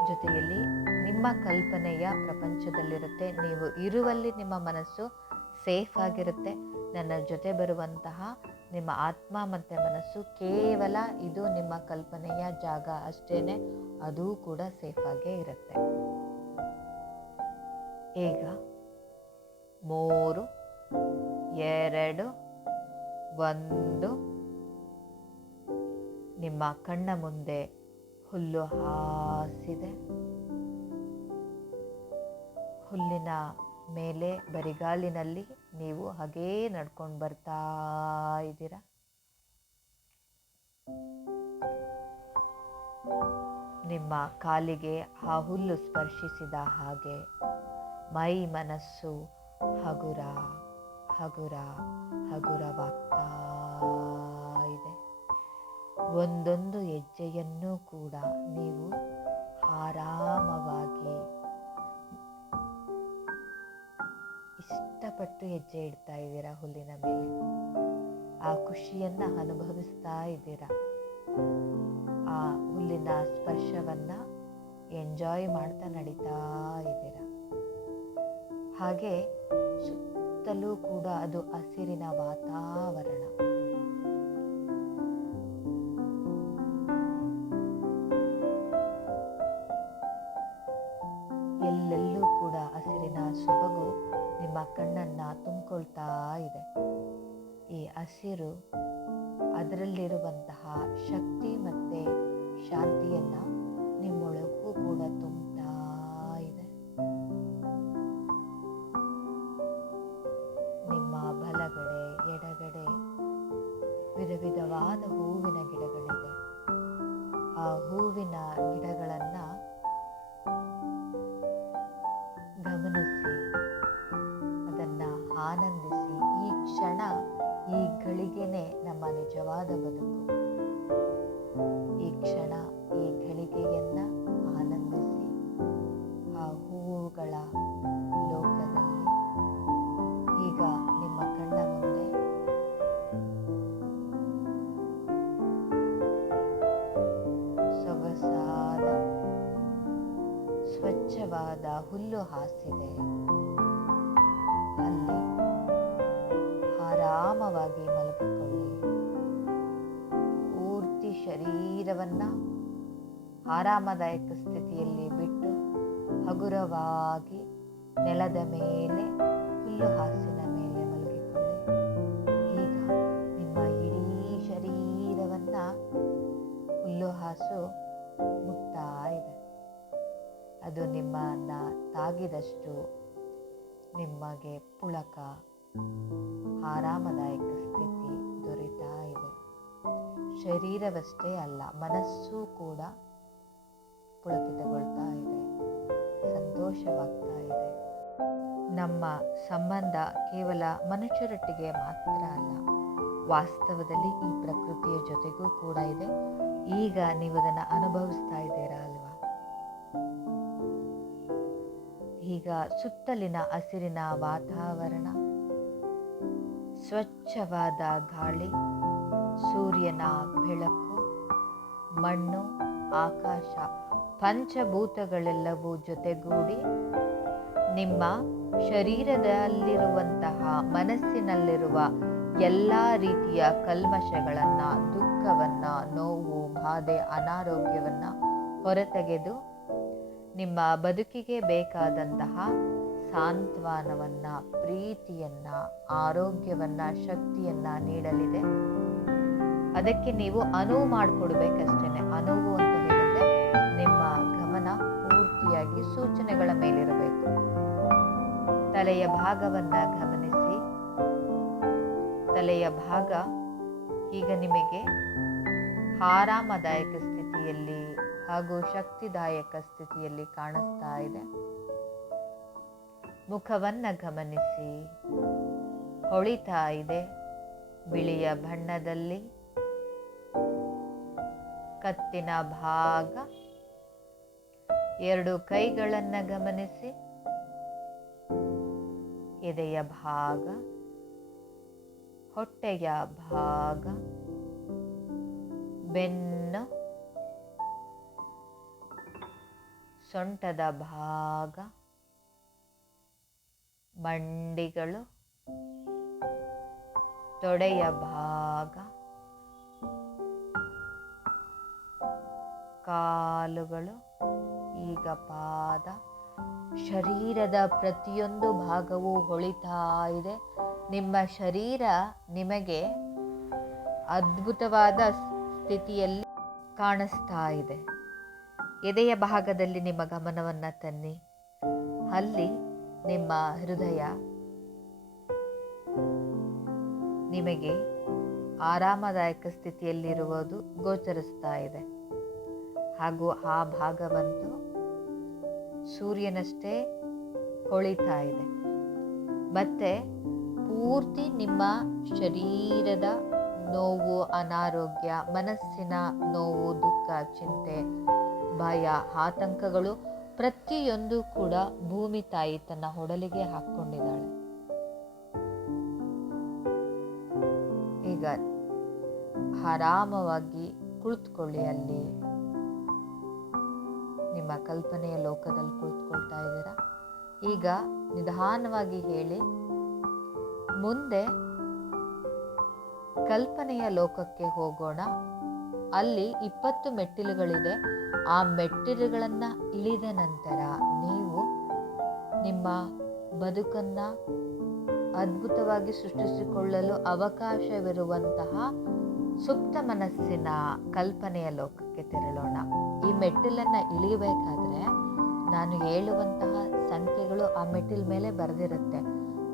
ಜೊತೆಯಲ್ಲಿ ನಿಮ್ಮ ಕಲ್ಪನೆಯ ಪ್ರಪಂಚದಲ್ಲಿರುತ್ತೆ. ನೀವು ಇರುವಲ್ಲಿ ನಿಮ್ಮ ಮನಸ್ಸು ಸೇಫ್ ಆಗಿರುತ್ತೆ. ನನ್ನ ಜೊತೆ ಬರುವಂತಹ ನಿಮ್ಮ ಆತ್ಮ ಮತ್ತು ಮನಸ್ಸು ಕೇವಲ ಇದು ನಿಮ್ಮ ಕಲ್ಪನೆಯ ಜಾಗ ಅಷ್ಟೇ, ಅದೂ ಕೂಡ ಸೇಫಾಗೇ ಇರುತ್ತೆ. ಈಗ 3, 2, 1 ನಿಮ್ಮ ಕಣ್ಣ ಮುಂದೆ ಹುಲ್ಲು ಹಾಸಿದೆ. ಹುಲ್ಲಿನ ಮೇಲೆ ಬರಿಗಾಲಿನಲ್ಲಿ ನೀವು ಹಾಗೇ ನಡ್ಕೊಂಡು ಬರ್ತಾ ಇದ್ದೀರಾ. ನಿಮ್ಮ ಕಾಲಿಗೆ ಆ ಹುಲ್ಲು ಸ್ಪರ್ಶಿಸಿದ ಹಾಗೆ ಮೈ ಮನಸ್ಸು ಹಗುರವಾಗ್ತಾ ಇದೆ. ಒಂದೊಂದು ಹೆಜ್ಜೆಯನ್ನೂ ಕೂಡ ನೀವು ಆರಾಮವಾಗಿ ಇಷ್ಟಪಟ್ಟು ಹೆಜ್ಜೆ ಇಡ್ತಾ ಇದ್ದೀರಾ. ಹುಲ್ಲಿನ ಮೇಲೆ ಆ ಖುಷಿಯನ್ನು ಅನುಭವಿಸ್ತಾ ಇದ್ದೀರಾ. ಆ ಹುಲ್ಲಿನ ಸ್ಪರ್ಶವನ್ನು ಎಂಜಾಯ್ ಮಾಡ್ತಾ ನಡೀತಾ ಇದ್ದೀರಾ. ಹಾಗೆ ಸುತ್ತಲೂ ಕೂಡ ಅದು ಹಸಿರಿನ ವಾತಾವರಣ. ಎಲ್ಲೆಲ್ಲೂ ಕೂಡ ಹಸಿರಿನ ಸೊಬಗು ನಿಮ್ಮ ಕಣ್ಣನ್ನು ತುಂಬಿಕೊಳ್ತಾ ಇದೆ. ಈ ಹಸಿರು ಅದರಲ್ಲಿರುವಂತಹ ಶಕ್ತಿ ಮತ್ತು ಶಾಂತಿಯನ್ನು ನಿಮ್ಮೊಳಗೂ ಕೂಡ ತುಂಬ್ತಾ ಇದೆ. ನಿಮ್ಮ ಬಲಗಡೆ ಎಡಗಡೆ ವಿಧವಾದ ಹೂವಿನ ಗಿಡಗಳಿದೆ. ಆ ಹೂವಿನ ಗಿಡಗಳನ್ನು ಗಮನಿಸಿ, ಅದನ್ನು ಆನಂದಿಸಿ. ಈ ಕ್ಷಣ, ಈ ಗಳಿಗೆನೇ ನಮ್ಮ ನಿಜವಾದ ಬದುಕು. ಈ ಕ್ಷಣ, ಈ ಗಳಿಗೆಯನ್ನು ಆನಂದಿಸಿ. ಆ ಹೂವುಗಳ ಲೋಕದಲ್ಲಿ ಈಗ ನಿಮ್ಮ ಕಣ್ಣ ಮುಂದೆ ಸೊಗಸಾದ ಸ್ವಚ್ಛವಾದ ಹುಲ್ಲು ಹಾಸಿದೆ. ಅಲ್ಲಿ ಆರಾಮವಾಗಿ ಮಲಗಿಕೊಳ್ಳಿ. ಪೂರ್ತಿ ಶರೀರವನ್ನು ಆರಾಮದಾಯಕ ಸ್ಥಿತಿಯಲ್ಲಿ ಬಿಟ್ಟು ಹಗುರವಾಗಿ ನೆಲದ ಮೇಲೆ ಹುಲ್ಲು ಹಾಸಿನ ಮೇಲೆ ಮಲಗಿಕೊಳ್ಳಿ. ಈಗ ನಿಮ್ಮ ಇಡೀ ಶರೀರವನ್ನು ಹುಲ್ಲು ಹಾಸು ಮುಟ್ತಾ ಇದೆ. ಅದು ನಿಮ್ಮನ್ನು ತಾಗಿದಷ್ಟು ನಿಮಗೆ ಪುಳಕ, ಆರಾಮದಾಯಕ ಸ್ಥಿತಿ ದೊರೀತಾ ಇದೆ. ಶರೀರವಷ್ಟೇ ಅಲ್ಲ, ಮನಸ್ಸು ಕೂಡ ಪುಳಕಿತಗೊಳ್ತಾ ಇದೆ, ಸಂತೋಷವಾಗ್ತಾ ಇದೆ. ನಮ್ಮ ಸಂಬಂಧ ಕೇವಲ ಮನುಷ್ಯರೊಟ್ಟಿಗೆ ಮಾತ್ರ ಅಲ್ಲ, ವಾಸ್ತವದಲ್ಲಿ ಈ ಪ್ರಕೃತಿಯ ಜೊತೆಗೂ ಕೂಡ ಇದೆ. ಈಗ ನೀವು ಅದನ್ನು ಅನುಭವಿಸ್ತಾ ಇದ್ದೀರಾ ಅಲ್ವಾ? ಈಗ ಸುತ್ತಲಿನ ಹಸಿರಿನ ವಾತಾವರಣ, ಸ್ವಚ್ಛವಾದ ಗಾಳಿ, ಸೂರ್ಯನ ಬೆಳಕು, ಮಣ್ಣು, ಆಕಾಶ, ಪಂಚಭೂತಗಳೆಲ್ಲವೂ ಜೊತೆಗೂಡಿ ನಿಮ್ಮ ಶರೀರದಲ್ಲಿರುವಂತಹ, ಮನಸ್ಸಿನಲ್ಲಿರುವ ಎಲ್ಲ ರೀತಿಯ ಕಲ್ಮಶಗಳನ್ನು, ದುಃಖವನ್ನು, ನೋವು, ಬಾಧೆ, ಅನಾರೋಗ್ಯವನ್ನು ಹೊರತೆಗೆದು ನಿಮ್ಮ ಬದುಕಿಗೆ ಬೇಕಾದಂತಹ ಸಾಂತ್ವನವನ್ನು, ಪ್ರೀತಿಯನ್ನು, ಆರೋಗ್ಯವನ್ನು, ಶಕ್ತಿಯನ್ನು ನೀಡಲಿದೆ. ಅದಕ್ಕೆ ನೀವು ಅನುವು ಮಾಡಿಕೊಡ್ಬೇಕಷ್ಟೇ. ಅನುವು ಅಂತ ಹೇಳಿದ್ರೆ ನಿಮ್ಮ ಗಮನ ಪೂರ್ತಿಯಾಗಿ ಸೂಚನೆಗಳ ಮೇಲಿರಬೇಕು. ತಲೆಯ ಭಾಗವನ್ನು ಗಮನಿಸಿ. ತಲೆಯ ಭಾಗ ಈಗ ನಿಮಗೆ ಆರಾಮದಾಯಕ ಸ್ಥಿತಿಯಲ್ಲಿ ಹಾಗೂ ಶಕ್ತಿದಾಯಕ ಸ್ಥಿತಿಯಲ್ಲಿ ಕಾಣಿಸ್ತಾ ಇದೆ. ಮುಖವನ್ನು ಗಮನಿಸಿ. ಹೊಳಿತಾ ಇದೆ, ಬಿಳಿಯ ಬಣ್ಣದಲ್ಲಿ. ಕತ್ತಿನ ಭಾಗ, ಎರಡು ಕೈಗಳನ್ನು ಗಮನಿಸಿ. ಎದೆಯ ಭಾಗ, ಹೊಟ್ಟೆಯ ಭಾಗ, ಬೆನ್ನು, ಸೊಂಟದ ಭಾಗ, ಮಂಡಿಗಳು, ತೊಡೆಯ ಭಾಗ, ಕಾಲುಗಳು, ಈಗ ಪಾದ. ಶರೀರದ ಪ್ರತಿಯೊಂದು ಭಾಗವೂ ಹೊಳಿತಾ ಇದೆ. ನಿಮ್ಮ ಶರೀರ ನಿಮಗೆ ಅದ್ಭುತವಾದ ಸ್ಥಿತಿಯಲ್ಲಿ ಕಾಣಿಸ್ತಾ ಇದೆ. ಎದೆಯ ಭಾಗದಲ್ಲಿ ನಿಮ್ಮ ಗಮನವನ್ನು ತನ್ನಿ. ಅಲ್ಲಿ ನಿಮ್ಮ ಹೃದಯ ನಿಮಗೆ ಆರಾಮದಾಯಕ ಸ್ಥಿತಿಯಲ್ಲಿರುವುದು ಗೋಚರಿಸ್ತಾ ಇದೆ. ಹಾಗೂ ಆ ಭಾಗವಂತೂ ಸೂರ್ಯನಷ್ಟೇ ಹೊಳಿತಾ ಇದೆ. ಮತ್ತೆ ಪೂರ್ತಿ ನಿಮ್ಮ ಶರೀರದ ನೋವು, ಅನಾರೋಗ್ಯ, ಮನಸ್ಸಿನ ನೋವು, ದುಃಖ, ಚಿಂತೆ, ಭಯ, ಆತಂಕಗಳು ಪ್ರತಿಯೊಂದು ಕೂಡ ಭೂಮಿ ತಾಯಿ ತನ್ನ ಒಡಲಿಗೆ ಹಾಕ್ಕೊಂಡಿದ್ದಾಳೆ. ಈಗ ಆರಾಮವಾಗಿ ಕುಳಿತುಕೊಳ್ಳಿ. ಅಲ್ಲಿ ನಿಮ್ಮ ಕಲ್ಪನೆಯ ಲೋಕದಲ್ಲಿ ಕುಳಿತುಕೊಳ್ತಾ ಇದ್ದೀರಾ. ಈಗ ನಿಧಾನವಾಗಿ ಹೇಳಿ, ಮುಂದೆ ಕಲ್ಪನೆಯ ಲೋಕಕ್ಕೆ ಹೋಗೋಣ. ಅಲ್ಲಿ 20 ಮೆಟ್ಟಿಲುಗಳಿದೆ. ಆ ಮೆಟ್ಟಿಲುಗಳನ್ನು ಇಳಿದ ನಂತರ ನೀವು ನಿಮ್ಮ ಬದುಕನ್ನು ಅದ್ಭುತವಾಗಿ ಸೃಷ್ಟಿಸಿಕೊಳ್ಳಲು ಅವಕಾಶವಿರುವಂತಹ ಸುಪ್ತ ಮನಸ್ಸಿನ ಕಲ್ಪನೆಯ ಲೋಕಕ್ಕೆ ತೆರಳೋಣ. ಈ ಮೆಟ್ಟಿಲನ್ನು ಇಳಿಯಬೇಕಾದ್ರೆ ನಾನು ಹೇಳುವಂತಹ ಸಂಖ್ಯೆಗಳು ಆ ಮೆಟ್ಟಿಲ ಮೇಲೆ ಬರೆದಿರುತ್ತೆ.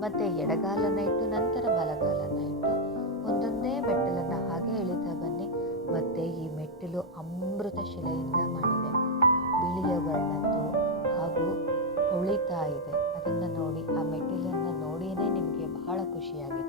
ಮತ್ತು ಎಡಗಾಲನ ಇಟ್ಟು ನಂತರ ಬಲಗಾಲನ ಇಟ್ಟು ಒಂದೊಂದೇ ಮೆಟ್ಟಿಲನ್ನು ಹಾಗೆ ಇಳಿತಾ ಬನ್ನಿ. ಮತ್ತು ಈ ಮೆಟ್ಟಿಲು ಅಮೃತ ಶಿಲೆಯಿಂದ ಮಾಡಿದೆ, ಬಿಳಿಯ ವರ್ಣದ್ದು ಹಾಗೂ ಹೊಳಿತಾ ಇದೆ. ಅದನ್ನು ನೋಡಿ, ಆ ಮೆಟ್ಟಿಲನ್ನು ನೋಡಿಯೇ ನಿಮಗೆ ಬಹಳ ಖುಷಿಯಾಗಿದೆ.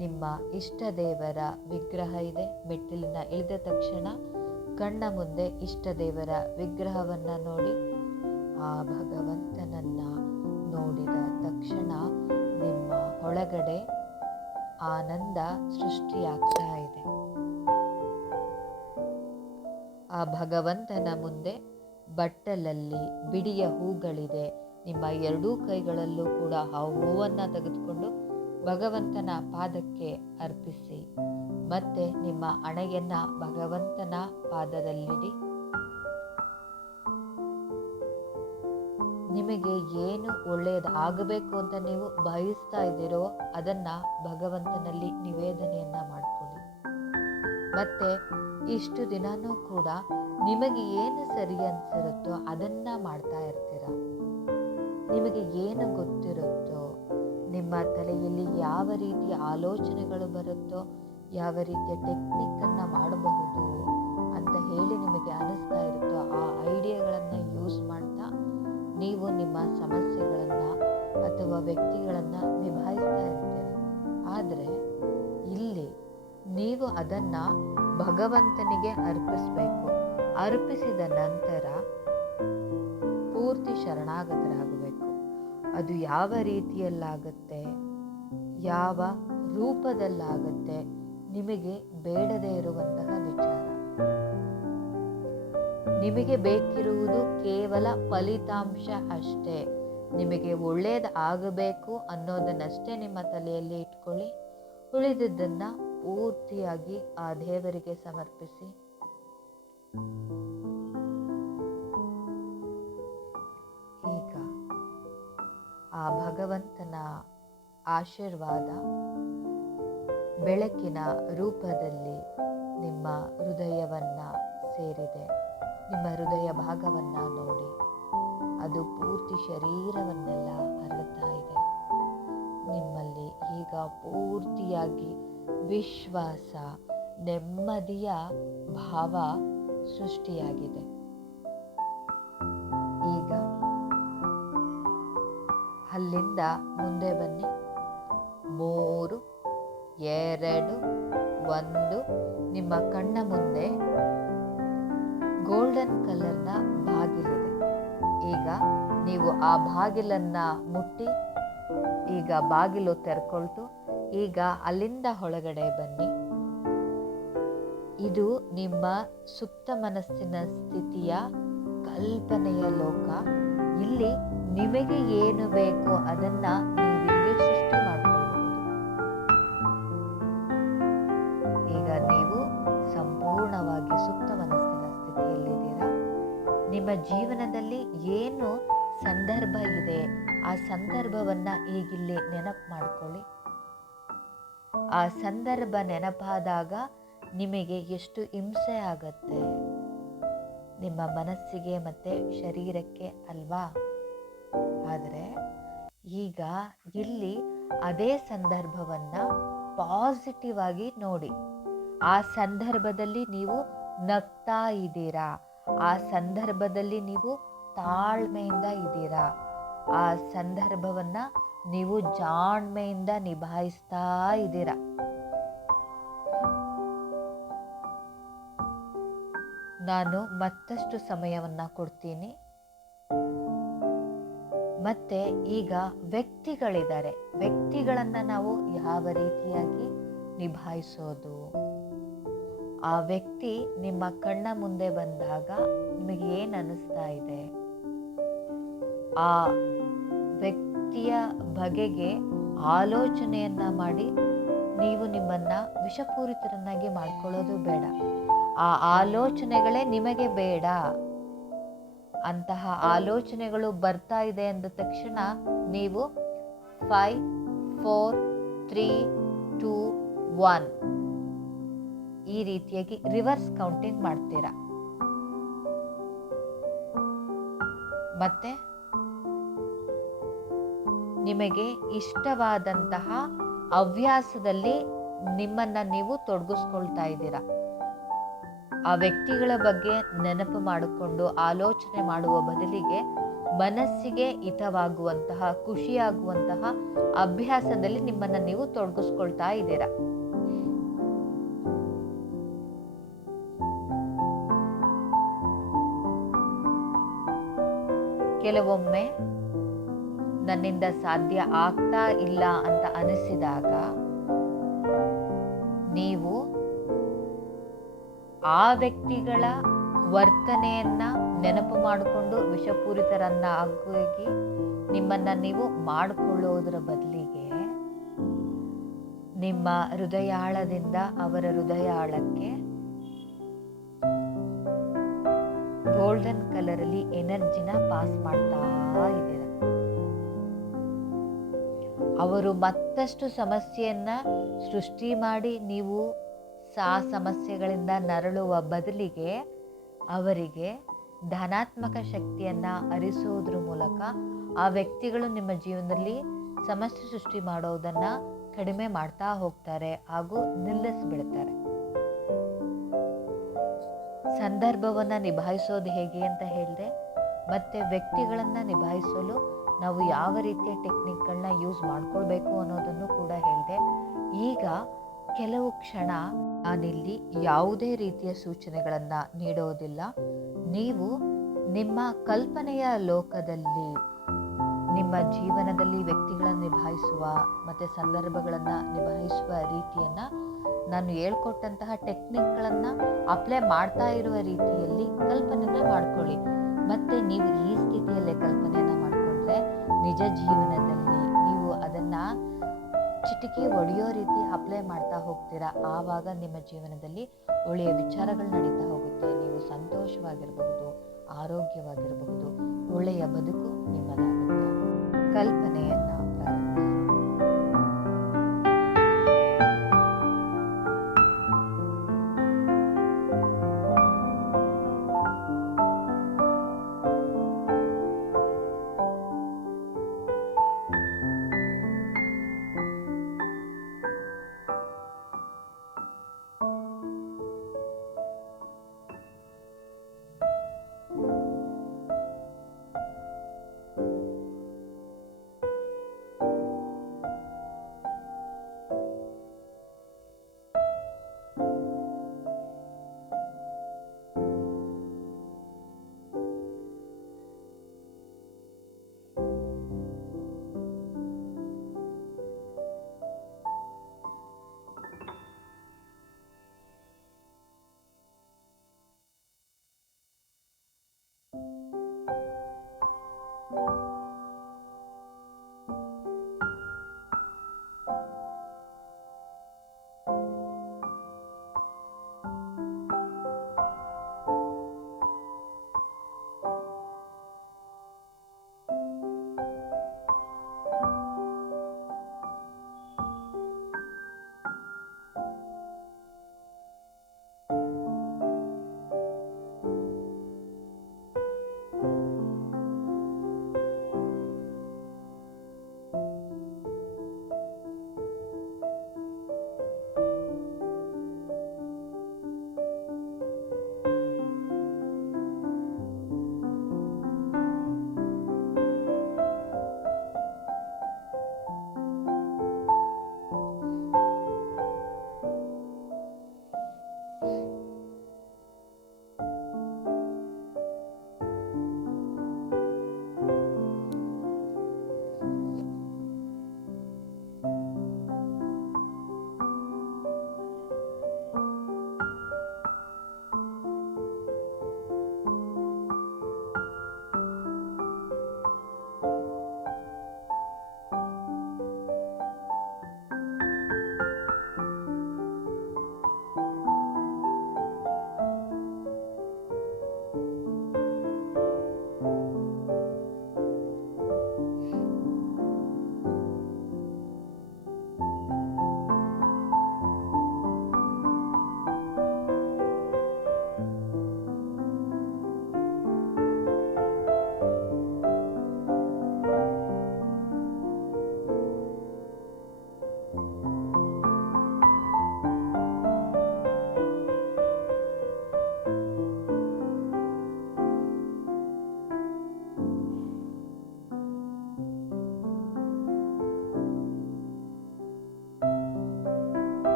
ನಿಮ್ಮ ಇಷ್ಟ ದೇವರ ವಿಗ್ರಹ ಇದೆ. ಮೆಟ್ಟಿಲಿನ ಇಳಿದ ತಕ್ಷಣ ಕಣ್ಣ ಮುಂದೆ ಇಷ್ಟ ದೇವರ ವಿಗ್ರಹವನ್ನು ನೋಡಿ ಆ ಭಗವಂತನನ್ನ ನೋಡಿದ ತಕ್ಷಣ ನಿಮ್ಮ ಒಳಗಡೆ ಆನಂದ ಸೃಷ್ಟಿಯಾಗ್ತಾ ಇದೆ. ಆ ಭಗವಂತನ ಮುಂದೆ ಬಟ್ಟಲಲ್ಲಿ ಬಿಡಿಯ ಹೂಗಳಿದೆ. ನಿಮ್ಮ ಎರಡೂ ಕೈಗಳಲ್ಲೂ ಕೂಡ ಆ ಹೂವನ್ನು ತೆಗೆದುಕೊಂಡು ಭಗವಂತನ ಪಾದಕ್ಕೆ ಅರ್ಪಿಸಿ. ಮತ್ತೆ ನಿಮ್ಮ ಹಣೆಯನ್ನ ಭಗವಂತನ ಪಾದದಲ್ಲಿಡಿ. ನಿಮಗೆ ಏನು ಒಳ್ಳೆಯದಾಗಬೇಕು ಅಂತ ನೀವು ಬಯಸ್ತಾ ಇದ್ದೀರೋ ಅದನ್ನ ಭಗವಂತನಲ್ಲಿ ನಿವೇದನೆಯನ್ನ ಮಾಡಿಕೊಳ್ಳಿ. ಮತ್ತೆ ಇಷ್ಟು ದಿನನೂ ಕೂಡ ನಿಮಗೆ ಏನು ಸರಿ ಅನ್ಸಿರುತ್ತೋ ಅದನ್ನ ಮಾಡ್ತಾ ಇರ್ತೀರ. ನಿಮಗೆ ಏನು ಗೊತ್ತಿರುತ್ತೋ, ನಿಮ್ಮ ತಲೆಯಲ್ಲಿ ಯಾವ ರೀತಿಯ ಆಲೋಚನೆಗಳು ಬರುತ್ತೋ, ಯಾವ ರೀತಿಯ ಟೆಕ್ನಿಕ್ಕನ್ನು ಮಾಡಬಹುದು ಅಂತ ಹೇಳಿ ನಿಮಗೆ ಅನಿಸ್ತಾ ಇರುತ್ತೋ ಆ ಐಡಿಯಾಗಳನ್ನು ಯೂಸ್ ಮಾಡ್ತಾ ನೀವು ನಿಮ್ಮ ಸಮಸ್ಯೆಗಳನ್ನು ಅಥವಾ ವ್ಯಕ್ತಿಗಳನ್ನು ನಿಭಾಯಿಸ್ತಾ ಇರ್ತೀರ. ಆದರೆ ಇಲ್ಲಿ ನೀವು ಅದನ್ನು ಭಗವಂತನಿಗೆ ಅರ್ಪಿಸಬೇಕು. ಅರ್ಪಿಸಿದ ನಂತರ ಪೂರ್ತಿ ಶರಣಾಗತರಾಗಬೇಕು. ಅದು ಯಾವ ರೀತಿಯಲ್ಲಾಗುತ್ತೆ, ಯಾವ ರೂಪದಲ್ಲಾಗುತ್ತೆ, ನಿಮಗೆ ಬೇಡದೇ ಇರುವಂತಹ ವಿಚಾರ. ನಿಮಗೆ ಬೇಕಿರುವುದು ಕೇವಲ ಫಲಿತಾಂಶ ಅಷ್ಟೇ. ನಿಮಗೆ ಒಳ್ಳೆಯದಾಗಬೇಕು ಅನ್ನೋದನ್ನಷ್ಟೇ ನಿಮ್ಮ ತಲೆಯಲ್ಲಿ ಇಟ್ಕೊಳ್ಳಿ. ಉಳಿದಿದ್ದನ್ನು ಪೂರ್ತಿಯಾಗಿ ಆ ದೇವರಿಗೆ ಸಮರ್ಪಿಸಿ. ಈಗ ಆ ಭಗವಂತನ ಆಶೀರ್ವಾದ ಬೆಳಕಿನ ರೂಪದಲ್ಲಿ ನಿಮ್ಮ ಹೃದಯವನ್ನ ಸೇರಿದೆ. ನಿಮ್ಮ ಹೃದಯ ಭಾಗವನ್ನ ನೋಡಿ, ಅದು ಪೂರ್ತಿ ಶರೀರವನ್ನೆಲ್ಲ ಹರಡ್ತಾ ಇದೆ. ನಿಮ್ಮಲ್ಲಿ ಈಗ ಪೂರ್ತಿಯಾಗಿ ವಿಶ್ವಾಸ, ನೆಮ್ಮದಿಯ ಭಾವ ಸೃಷ್ಟಿಯಾಗಿದೆ. ಈಗ ಅಲ್ಲಿಂದ ಮುಂದೆ ಬನ್ನಿ. 3, 2, 1. ನಿಮ್ಮ ಕಣ್ಣ ಮುಂದೆ ಗೋಲ್ಡನ್ ಕಲರ್ನ ಬಾಗಿಲಿದೆ. ಈಗ ನೀವು ಆ ಬಾಗಿಲನ್ನ ಮುಟ್ಟಿ ಈಗ ಬಾಗಿಲು ತೆರ್ಕೊಳ್ತು. ಈಗ ಅಲ್ಲಿಂದ ಒಳಗಡೆ ಬನ್ನಿ. ಇದು ನಿಮ್ಮ ಸುಪ್ತ ಮನಸ್ಸಿನ ಸ್ಥಿತಿಯ ಕಲ್ಪನೆಯ ಲೋಕ. ಇಲ್ಲಿ ನಿಮಗೆ ಏನು ಬೇಕೋ ಅದನ್ನ ನೀವಿಲ್ಲಿ ಸೃಷ್ಟಿ ಮಾಡಿಕೊಳ್ಳಬಹುದು. ಈಗ ನೀವು ಸಂಪೂರ್ಣವಾಗಿ ಸುಪ್ತ ಮನಸ್ಸಿನ ಸ್ಥಿತಿಯಲ್ಲಿದ್ದೀರಾ. ನಿಮ್ಮ ಜೀವನದಲ್ಲಿ ಏನು ಸಂದರ್ಭ ಇದೆ ಆ ಸಂದರ್ಭವನ್ನ ಈಗಿಲ್ಲಿ ನೆನಪು ಮಾಡ್ಕೊಳ್ಳಿ. ಆ ಸಂದರ್ಭ ನೆನಪಾದಾಗ ನಿಮಗೆ ಎಷ್ಟು ಹಿಂಸೆ ಆಗತ್ತೆ ನಿಮ್ಮ ಮನಸ್ಸಿಗೆ ಮತ್ತೆ ಶರೀರಕ್ಕೆ ಅಲ್ವಾ? ಆದರೆ ಈಗ ಇಲ್ಲಿ ಅದೇ ಸಂದರ್ಭವನ್ನ ಪಾಸಿಟಿವ್ ಆಗಿ ನೋಡಿ. ಆ ಸಂದರ್ಭದಲ್ಲಿ ನೀವು ನಗ್ತಾ ಇದ್ದೀರಾ, ಆ ಸಂದರ್ಭದಲ್ಲಿ ನೀವು ತಾಳ್ಮೆಯಿಂದ ಇದ್ದೀರಾ, ಆ ಸಂದರ್ಭವನ್ನ ನೀವು ಜಾಣ್ಮೆಯಿಂದ ನಿಭಾಯಿಸ್ತಾ ಇದ್ದೀರಾ. ನಾನು ಮತ್ತಷ್ಟು ಸಮಯವನ್ನ ಕೊಡ್ತೀನಿ. ಮತ್ತೆ ಈಗ ವ್ಯಕ್ತಿಗಳಿದ್ದಾರೆ, ವ್ಯಕ್ತಿಗಳನ್ನ ನಾವು ಯಾವ ರೀತಿಯಾಗಿ ನಿಭಾಯಿಸೋದು? ಆ ವ್ಯಕ್ತಿ ನಿಮ್ಮ ಕಣ್ಣ ಮುಂದೆ ಬಂದಾಗ ನಿಮಗೆ ಏನು ಅನ್ನಿಸ್ತಾ ಇದೆ? ಆ ವ್ಯಕ್ತಿಯ ಬಗೆಗೆ ಆಲೋಚನೆಯನ್ನ ಮಾಡಿ ನೀವು ನಿಮ್ಮನ್ನ ವಿಷಪೂರಿತರನ್ನಾಗಿ ಮಾಡ್ಕೊಳ್ಳೋದು ಬೇಡ. ಆ ಆಲೋಚನೆಗಳೇ ನಿಮಗೆ ಬೇಡ. ಅಂತಹ ಆಲೋಚನೆಗಳು ಬರ್ತಾ ಇದೆ ಅಂದ ತಕ್ಷಣ ನೀವು 5, 4, 3, 2, 1 ಈ ರೀತಿಯಾಗಿ ರಿವರ್ಸ್ ಕೌಂಟಿಂಗ್ ಮಾಡ್ತೀರಾ. ಮತ್ತೆ ನಿಮಗೆ ಇಷ್ಟವಾದಂತಹ ಹವ್ಯಾಸದಲ್ಲಿ ನಿಮ್ಮನ್ನ ನೀವು ತೊಡಗಿಸ್ಕೊಳ್ತಾ ಇದ್ದೀರಾ. ಆ ವ್ಯಕ್ತಿಗಳ ಬಗ್ಗೆ ನೆನಪು ಮಾಡಿಕೊಂಡು ಆಲೋಚನೆ ಮಾಡುವ ಬದಲಿಗೆ ಮನಸ್ಸಿಗೆ ಹಿತವಾಗುವಂತಹ ಖುಷಿಯಾಗುವಂತಹ ಅಭ್ಯಾಸದಲ್ಲಿ ನಿಮ್ಮನ್ನ ನೀವು ತೊಡಗಿಸ್ಕೊಳ್ತಾ ಇದ್ದೀರಾ. ಕೆಲವೊಮ್ಮೆ ನನ್ನಿಂದ ಸಾಧ್ಯ ಆಗ್ತಾ ಇಲ್ಲ ಅಂತ ಅನಿಸಿದಾಗ ನೀವು ಆ ವ್ಯಕ್ತಿಗಳ ವರ್ತನೆಯನ್ನ ನೆನಪು ಮಾಡಿಕೊಂಡು ವಿಷಪೂರಿತರನ್ನಾಗಿ ನಿಮ್ಮನ್ನ ನೀವು ಮಾಡಿಕೊಳ್ಳೋದ್ರ ಬದಲಿಗೆ ನಿಮ್ಮ ಹೃದಯಾಳದಿಂದ ಅವರ ಹೃದಯಾಳಕ್ಕೆ ಗೋಲ್ಡನ್ ಕಲರ್ ಅಲ್ಲಿ ಎನರ್ಜಿನ ಪಾಸ್ ಮಾಡ್ತಾ ಇದ್ದೀರ. ಅವರು ಮತ್ತಷ್ಟು ಸಮಸ್ಯೆಯನ್ನ ಸೃಷ್ಟಿ ಮಾಡಿ ನೀವು ಆ ಸಮಸ್ಯೆಗಳಿಂದ ನರಳುವ ಬದಲಿಗೆ ಅವರಿಗೆ ಧನಾತ್ಮಕ ಶಕ್ತಿಯನ್ನ ಹರಿಸೋದ್ರ ಮೂಲಕ ಆ ವ್ಯಕ್ತಿಗಳು ನಿಮ್ಮ ಜೀವನದಲ್ಲಿ ಸಮಸ್ಯೆ ಸೃಷ್ಟಿ ಮಾಡೋದನ್ನ ಕಡಿಮೆ ಮಾಡ್ತಾ ಹೋಗ್ತಾರೆ ಹಾಗೂ ನಿಲ್ಲಿಸ್ಬಿಡ್ತಾರೆ. ಸಂದರ್ಭವನ್ನ ನಿಭಾಯಿಸೋದು ಹೇಗೆ ಅಂತ ಹೇಳಿದೆ, ಮತ್ತೆ ವ್ಯಕ್ತಿಗಳನ್ನ ನಿಭಾಯಿಸಲು ನಾವು ಯಾವ ರೀತಿಯ ಟೆಕ್ನಿಕ್ಗಳನ್ನ ಯೂಸ್ ಮಾಡ್ಕೊಳ್ಬೇಕು ಅನ್ನೋದನ್ನು ಕೂಡ ಹೇಳಿದೆ. ಈಗ ಕೆಲವು ಕ್ಷಣ ನಾನಿಲ್ಲಿ ಯಾವುದೇ ರೀತಿಯ ಸೂಚನೆಗಳನ್ನ ನೀಡೋದಿಲ್ಲ. ನೀವು ನಿಮ್ಮ ಕಲ್ಪನೆಯ ಲೋಕದಲ್ಲಿ ನಿಮ್ಮ ಜೀವನದಲ್ಲಿ ವ್ಯಕ್ತಿಗಳನ್ನು ನಿಭಾಯಿಸುವ ಮತ್ತು ಸಂದರ್ಭಗಳನ್ನು ನಿಭಾಯಿಸುವ ರೀತಿಯನ್ನ ನಾನು ಹೇಳ್ಕೊಟ್ಟಂತಹ ಟೆಕ್ನಿಕ್ಗಳನ್ನು ಅಪ್ಲೈ ಮಾಡ್ತಾ ಇರುವ ರೀತಿಯಲ್ಲಿ ಕಲ್ಪನೆಯನ್ನ ಮಾಡ್ಕೊಳ್ಳಿ. ಮತ್ತೆ ನೀವು ಈ ಸ್ಥಿತಿಯಲ್ಲೇ ಕಲ್ಪನೆಯನ್ನ ಮಾಡಿಕೊಂಡ್ರೆ ನಿಜ ಜೀವನದಲ್ಲಿ ನೀವು ಅದನ್ನ ಚಿಟಿಕೆ ಹೊಡೆಯೋ ರೀತಿ ಅಪ್ಲೈ ಮಾಡ್ತಾ ಹೋಗ್ತೀರಾ. ಆವಾಗ ನಿಮ್ಮ ಜೀವನದಲ್ಲಿ ಒಳ್ಳೆಯ ವಿಚಾರಗಳು ನಡೀತಾ ಹೋಗುತ್ತೆ. ನೀವು ಸಂತೋಷವಾಗಿರಬಹುದು, ಆರೋಗ್ಯವಾಗಿರಬಹುದು, ಒಳ್ಳೆಯ ಬದುಕು ನಿಮ್ಮದಾಗುತ್ತೆ. ಕಲ್ಪನೆಯನ್ನ ಪ್ರಾರಂಭಿಸಿ.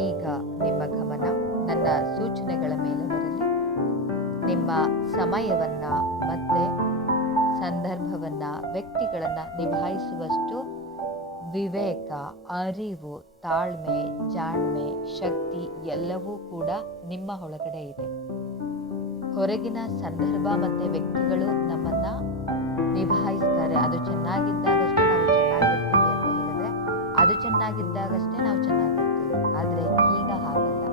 ಈಗ ನಿಮ್ಮ ಗಮನ ನನ್ನ ಸೂಚನೆಗಳ ಮೇಲೆ ಬರಲಿ. ನಿಮ್ಮ ಸಮಯವನ್ನು ಮತ್ತು ಸಂದರ್ಭವನ್ನು, ವ್ಯಕ್ತಿಗಳನ್ನು ನಿಭಾಯಿಸುವಷ್ಟು ವಿವೇಕ, ಅರಿವು, ತಾಳ್ಮೆ, ಜಾಣ್ಮೆ, ಶಕ್ತಿ ಎಲ್ಲವೂ ಕೂಡ ನಿಮ್ಮ ಒಳಗಡೆ ಇದೆ. ಹೊರಗಿನ ಸಂದರ್ಭ ಮತ್ತು ವ್ಯಕ್ತಿಗಳು ನಮ್ಮನ್ನು ನಿಭಾಯಿಸ್ತಾರೆ. ಅದು ಚೆನ್ನಾಗಿದ್ದಾಗಷ್ಟೇ ನಾವು ಚೆನ್ನಾಗಿರ್ತೀವಿ ಅಂತ ಹೇಳಿದ್ರೆ, ಅದು ಚೆನ್ನಾಗಿದ್ದಾಗಷ್ಟೇ ನಾವು ಚೆನ್ನಾಗಿರ್ತೀವಿ. ಆದರೆ ಈಗ ಹಾಗಲ್ಲ.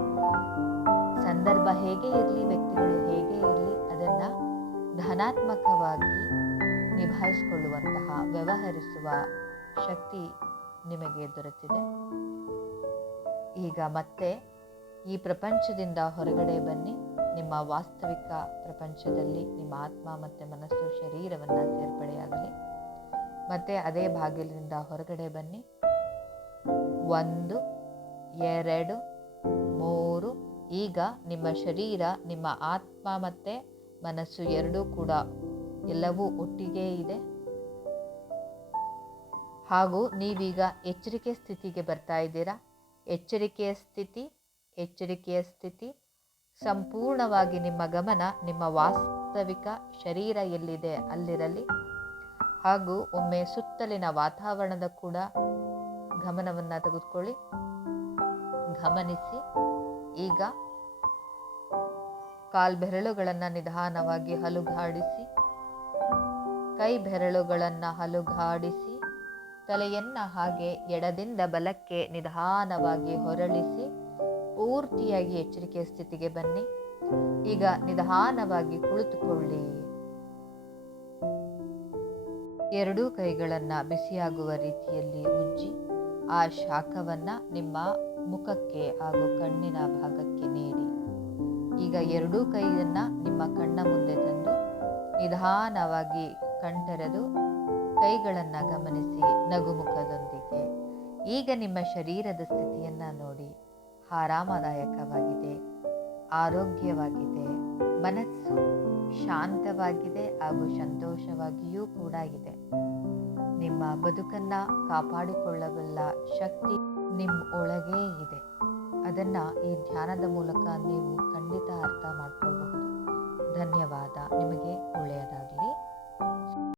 ಸಂದರ್ಭ ಹೇಗೆ ಇರಲಿ, ವ್ಯಕ್ತಿಗಳು ಹೇಗೆ ಇರಲಿ, ಅದನ್ನು ಧನಾತ್ಮಕವಾಗಿ ನಿಭಾಯಿಸಿಕೊಳ್ಳುವಂತಹ, ವ್ಯವಹರಿಸುವ ಶಕ್ತಿ ನಿಮಗೆ ದೊರೆತಿದೆ. ಈಗ ಮತ್ತೆ ಈ ಪ್ರಪಂಚದಿಂದ ಹೊರಗಡೆ ಬನ್ನಿ. ನಿಮ್ಮ ವಾಸ್ತವಿಕ ಪ್ರಪಂಚದಲ್ಲಿ ನಿಮ್ಮ ಆತ್ಮ ಮತ್ತು ಮನಸ್ಸು, ಶರೀರವನ್ನು ಸೇರ್ಪಡೆಯಾಗಲಿ. ಮತ್ತೆ ಅದೇ ಬಾಗಿಲಿನಿಂದ ಹೊರಗಡೆ ಬನ್ನಿ. 1, 2, 3. ಈಗ ನಿಮ್ಮ ಶರೀರ, ನಿಮ್ಮ ಆತ್ಮ ಮತ್ತು ಮನಸ್ಸು ಎರಡೂ ಕೂಡ ಎಲ್ಲವೂ ಒಟ್ಟಿಗೆ ಇದೆ. ಹಾಗೂ ನೀವೀಗ ಎಚ್ಚರಿಕೆ ಸ್ಥಿತಿಗೆ ಬರ್ತಾ ಇದ್ದೀರಾ. ಎಚ್ಚರಿಕೆಯ ಸ್ಥಿತಿ. ಸಂಪೂರ್ಣವಾಗಿ ನಿಮ್ಮ ಗಮನ ನಿಮ್ಮ ವಾಸ್ತವಿಕ ಶರೀರ ಎಲ್ಲಿದೆ ಅಲ್ಲಿರಲಿ. ಹಾಗೂ ಒಮ್ಮೆ ಸುತ್ತಲಿನ ವಾತಾವರಣದ ಕೂಡ ಗಮನವನ್ನು ತೆಗೆದುಕೊಳ್ಳಿ. ಗಮನಿಸಿ. ಈಗ ಕಾಲ್ಬೆರಳುಗಳನ್ನು ನಿಧಾನವಾಗಿ ಹಲುಗಾಡಿಸಿ, ಕೈ ಬೆರಳುಗಳನ್ನು ಹಲುಗಾಡಿಸಿ, ತಲೆಯನ್ನು ಹಾಗೆ ಎಡದಿಂದ ಬಲಕ್ಕೆ ನಿಧಾನವಾಗಿ ಹೊರಳಿಸಿ ಪೂರ್ತಿಯಾಗಿ ಎಚ್ಚರಿಕೆಯ ಸ್ಥಿತಿಗೆ ಬನ್ನಿ. ಈಗ ನಿಧಾನವಾಗಿ ಕುಳಿತುಕೊಳ್ಳಿ. ಎರಡೂ ಕೈಗಳನ್ನು ಬಿಸಿಯಾಗುವ ರೀತಿಯಲ್ಲಿ ಉಜ್ಜಿ ಆ ಶಾಖವನ್ನು ನಿಮ್ಮ ಮುಖಕ್ಕೆ ಹಾಗೂ ಕಣ್ಣಿನ ಭಾಗಕ್ಕೆ ನೀಡಿ. ಈಗ ಎರಡೂ ಕೈಯನ್ನು ನಿಮ್ಮ ಕಣ್ಣ ಮುಂದೆ ತಂದು ನಿಧಾನವಾಗಿ ಕಣ್ತೆರೆದು ಕೈಗಳನ್ನು ಗಮನಿಸಿ ನಗುಮುಖದೊಂದಿಗೆ. ಈಗ ನಿಮ್ಮ ಶರೀರದ ಸ್ಥಿತಿಯನ್ನು ನೋಡಿ. ಆರಾಮದಾಯಕವಾಗಿದೆ, ಆರೋಗ್ಯವಾಗಿದೆ, ಮನಸ್ಸು ಶಾಂತವಾಗಿದೆ ಹಾಗೂ ಸಂತೋಷವಾಗಿಯೂ ಕೂಡ ಇದೆ. ನಿಮ್ಮ ಬದುಕನ್ನು ಕಾಪಾಡಿಕೊಳ್ಳಬಲ್ಲ ಶಕ್ತಿ ನಿಮ್ಮ ಒಳಗೇ ಇದೆ. ಅದನ್ನು ಈ ಧ್ಯಾನದ ಮೂಲಕ ನೀವು ಖಂಡಿತ ಅರ್ಥ ಮಾಡಿಕೊಳ್ಳಬಹುದು. ಧನ್ಯವಾದ. ನಿಮಗೆ ಒಳ್ಳೆಯದಾಗಲಿ.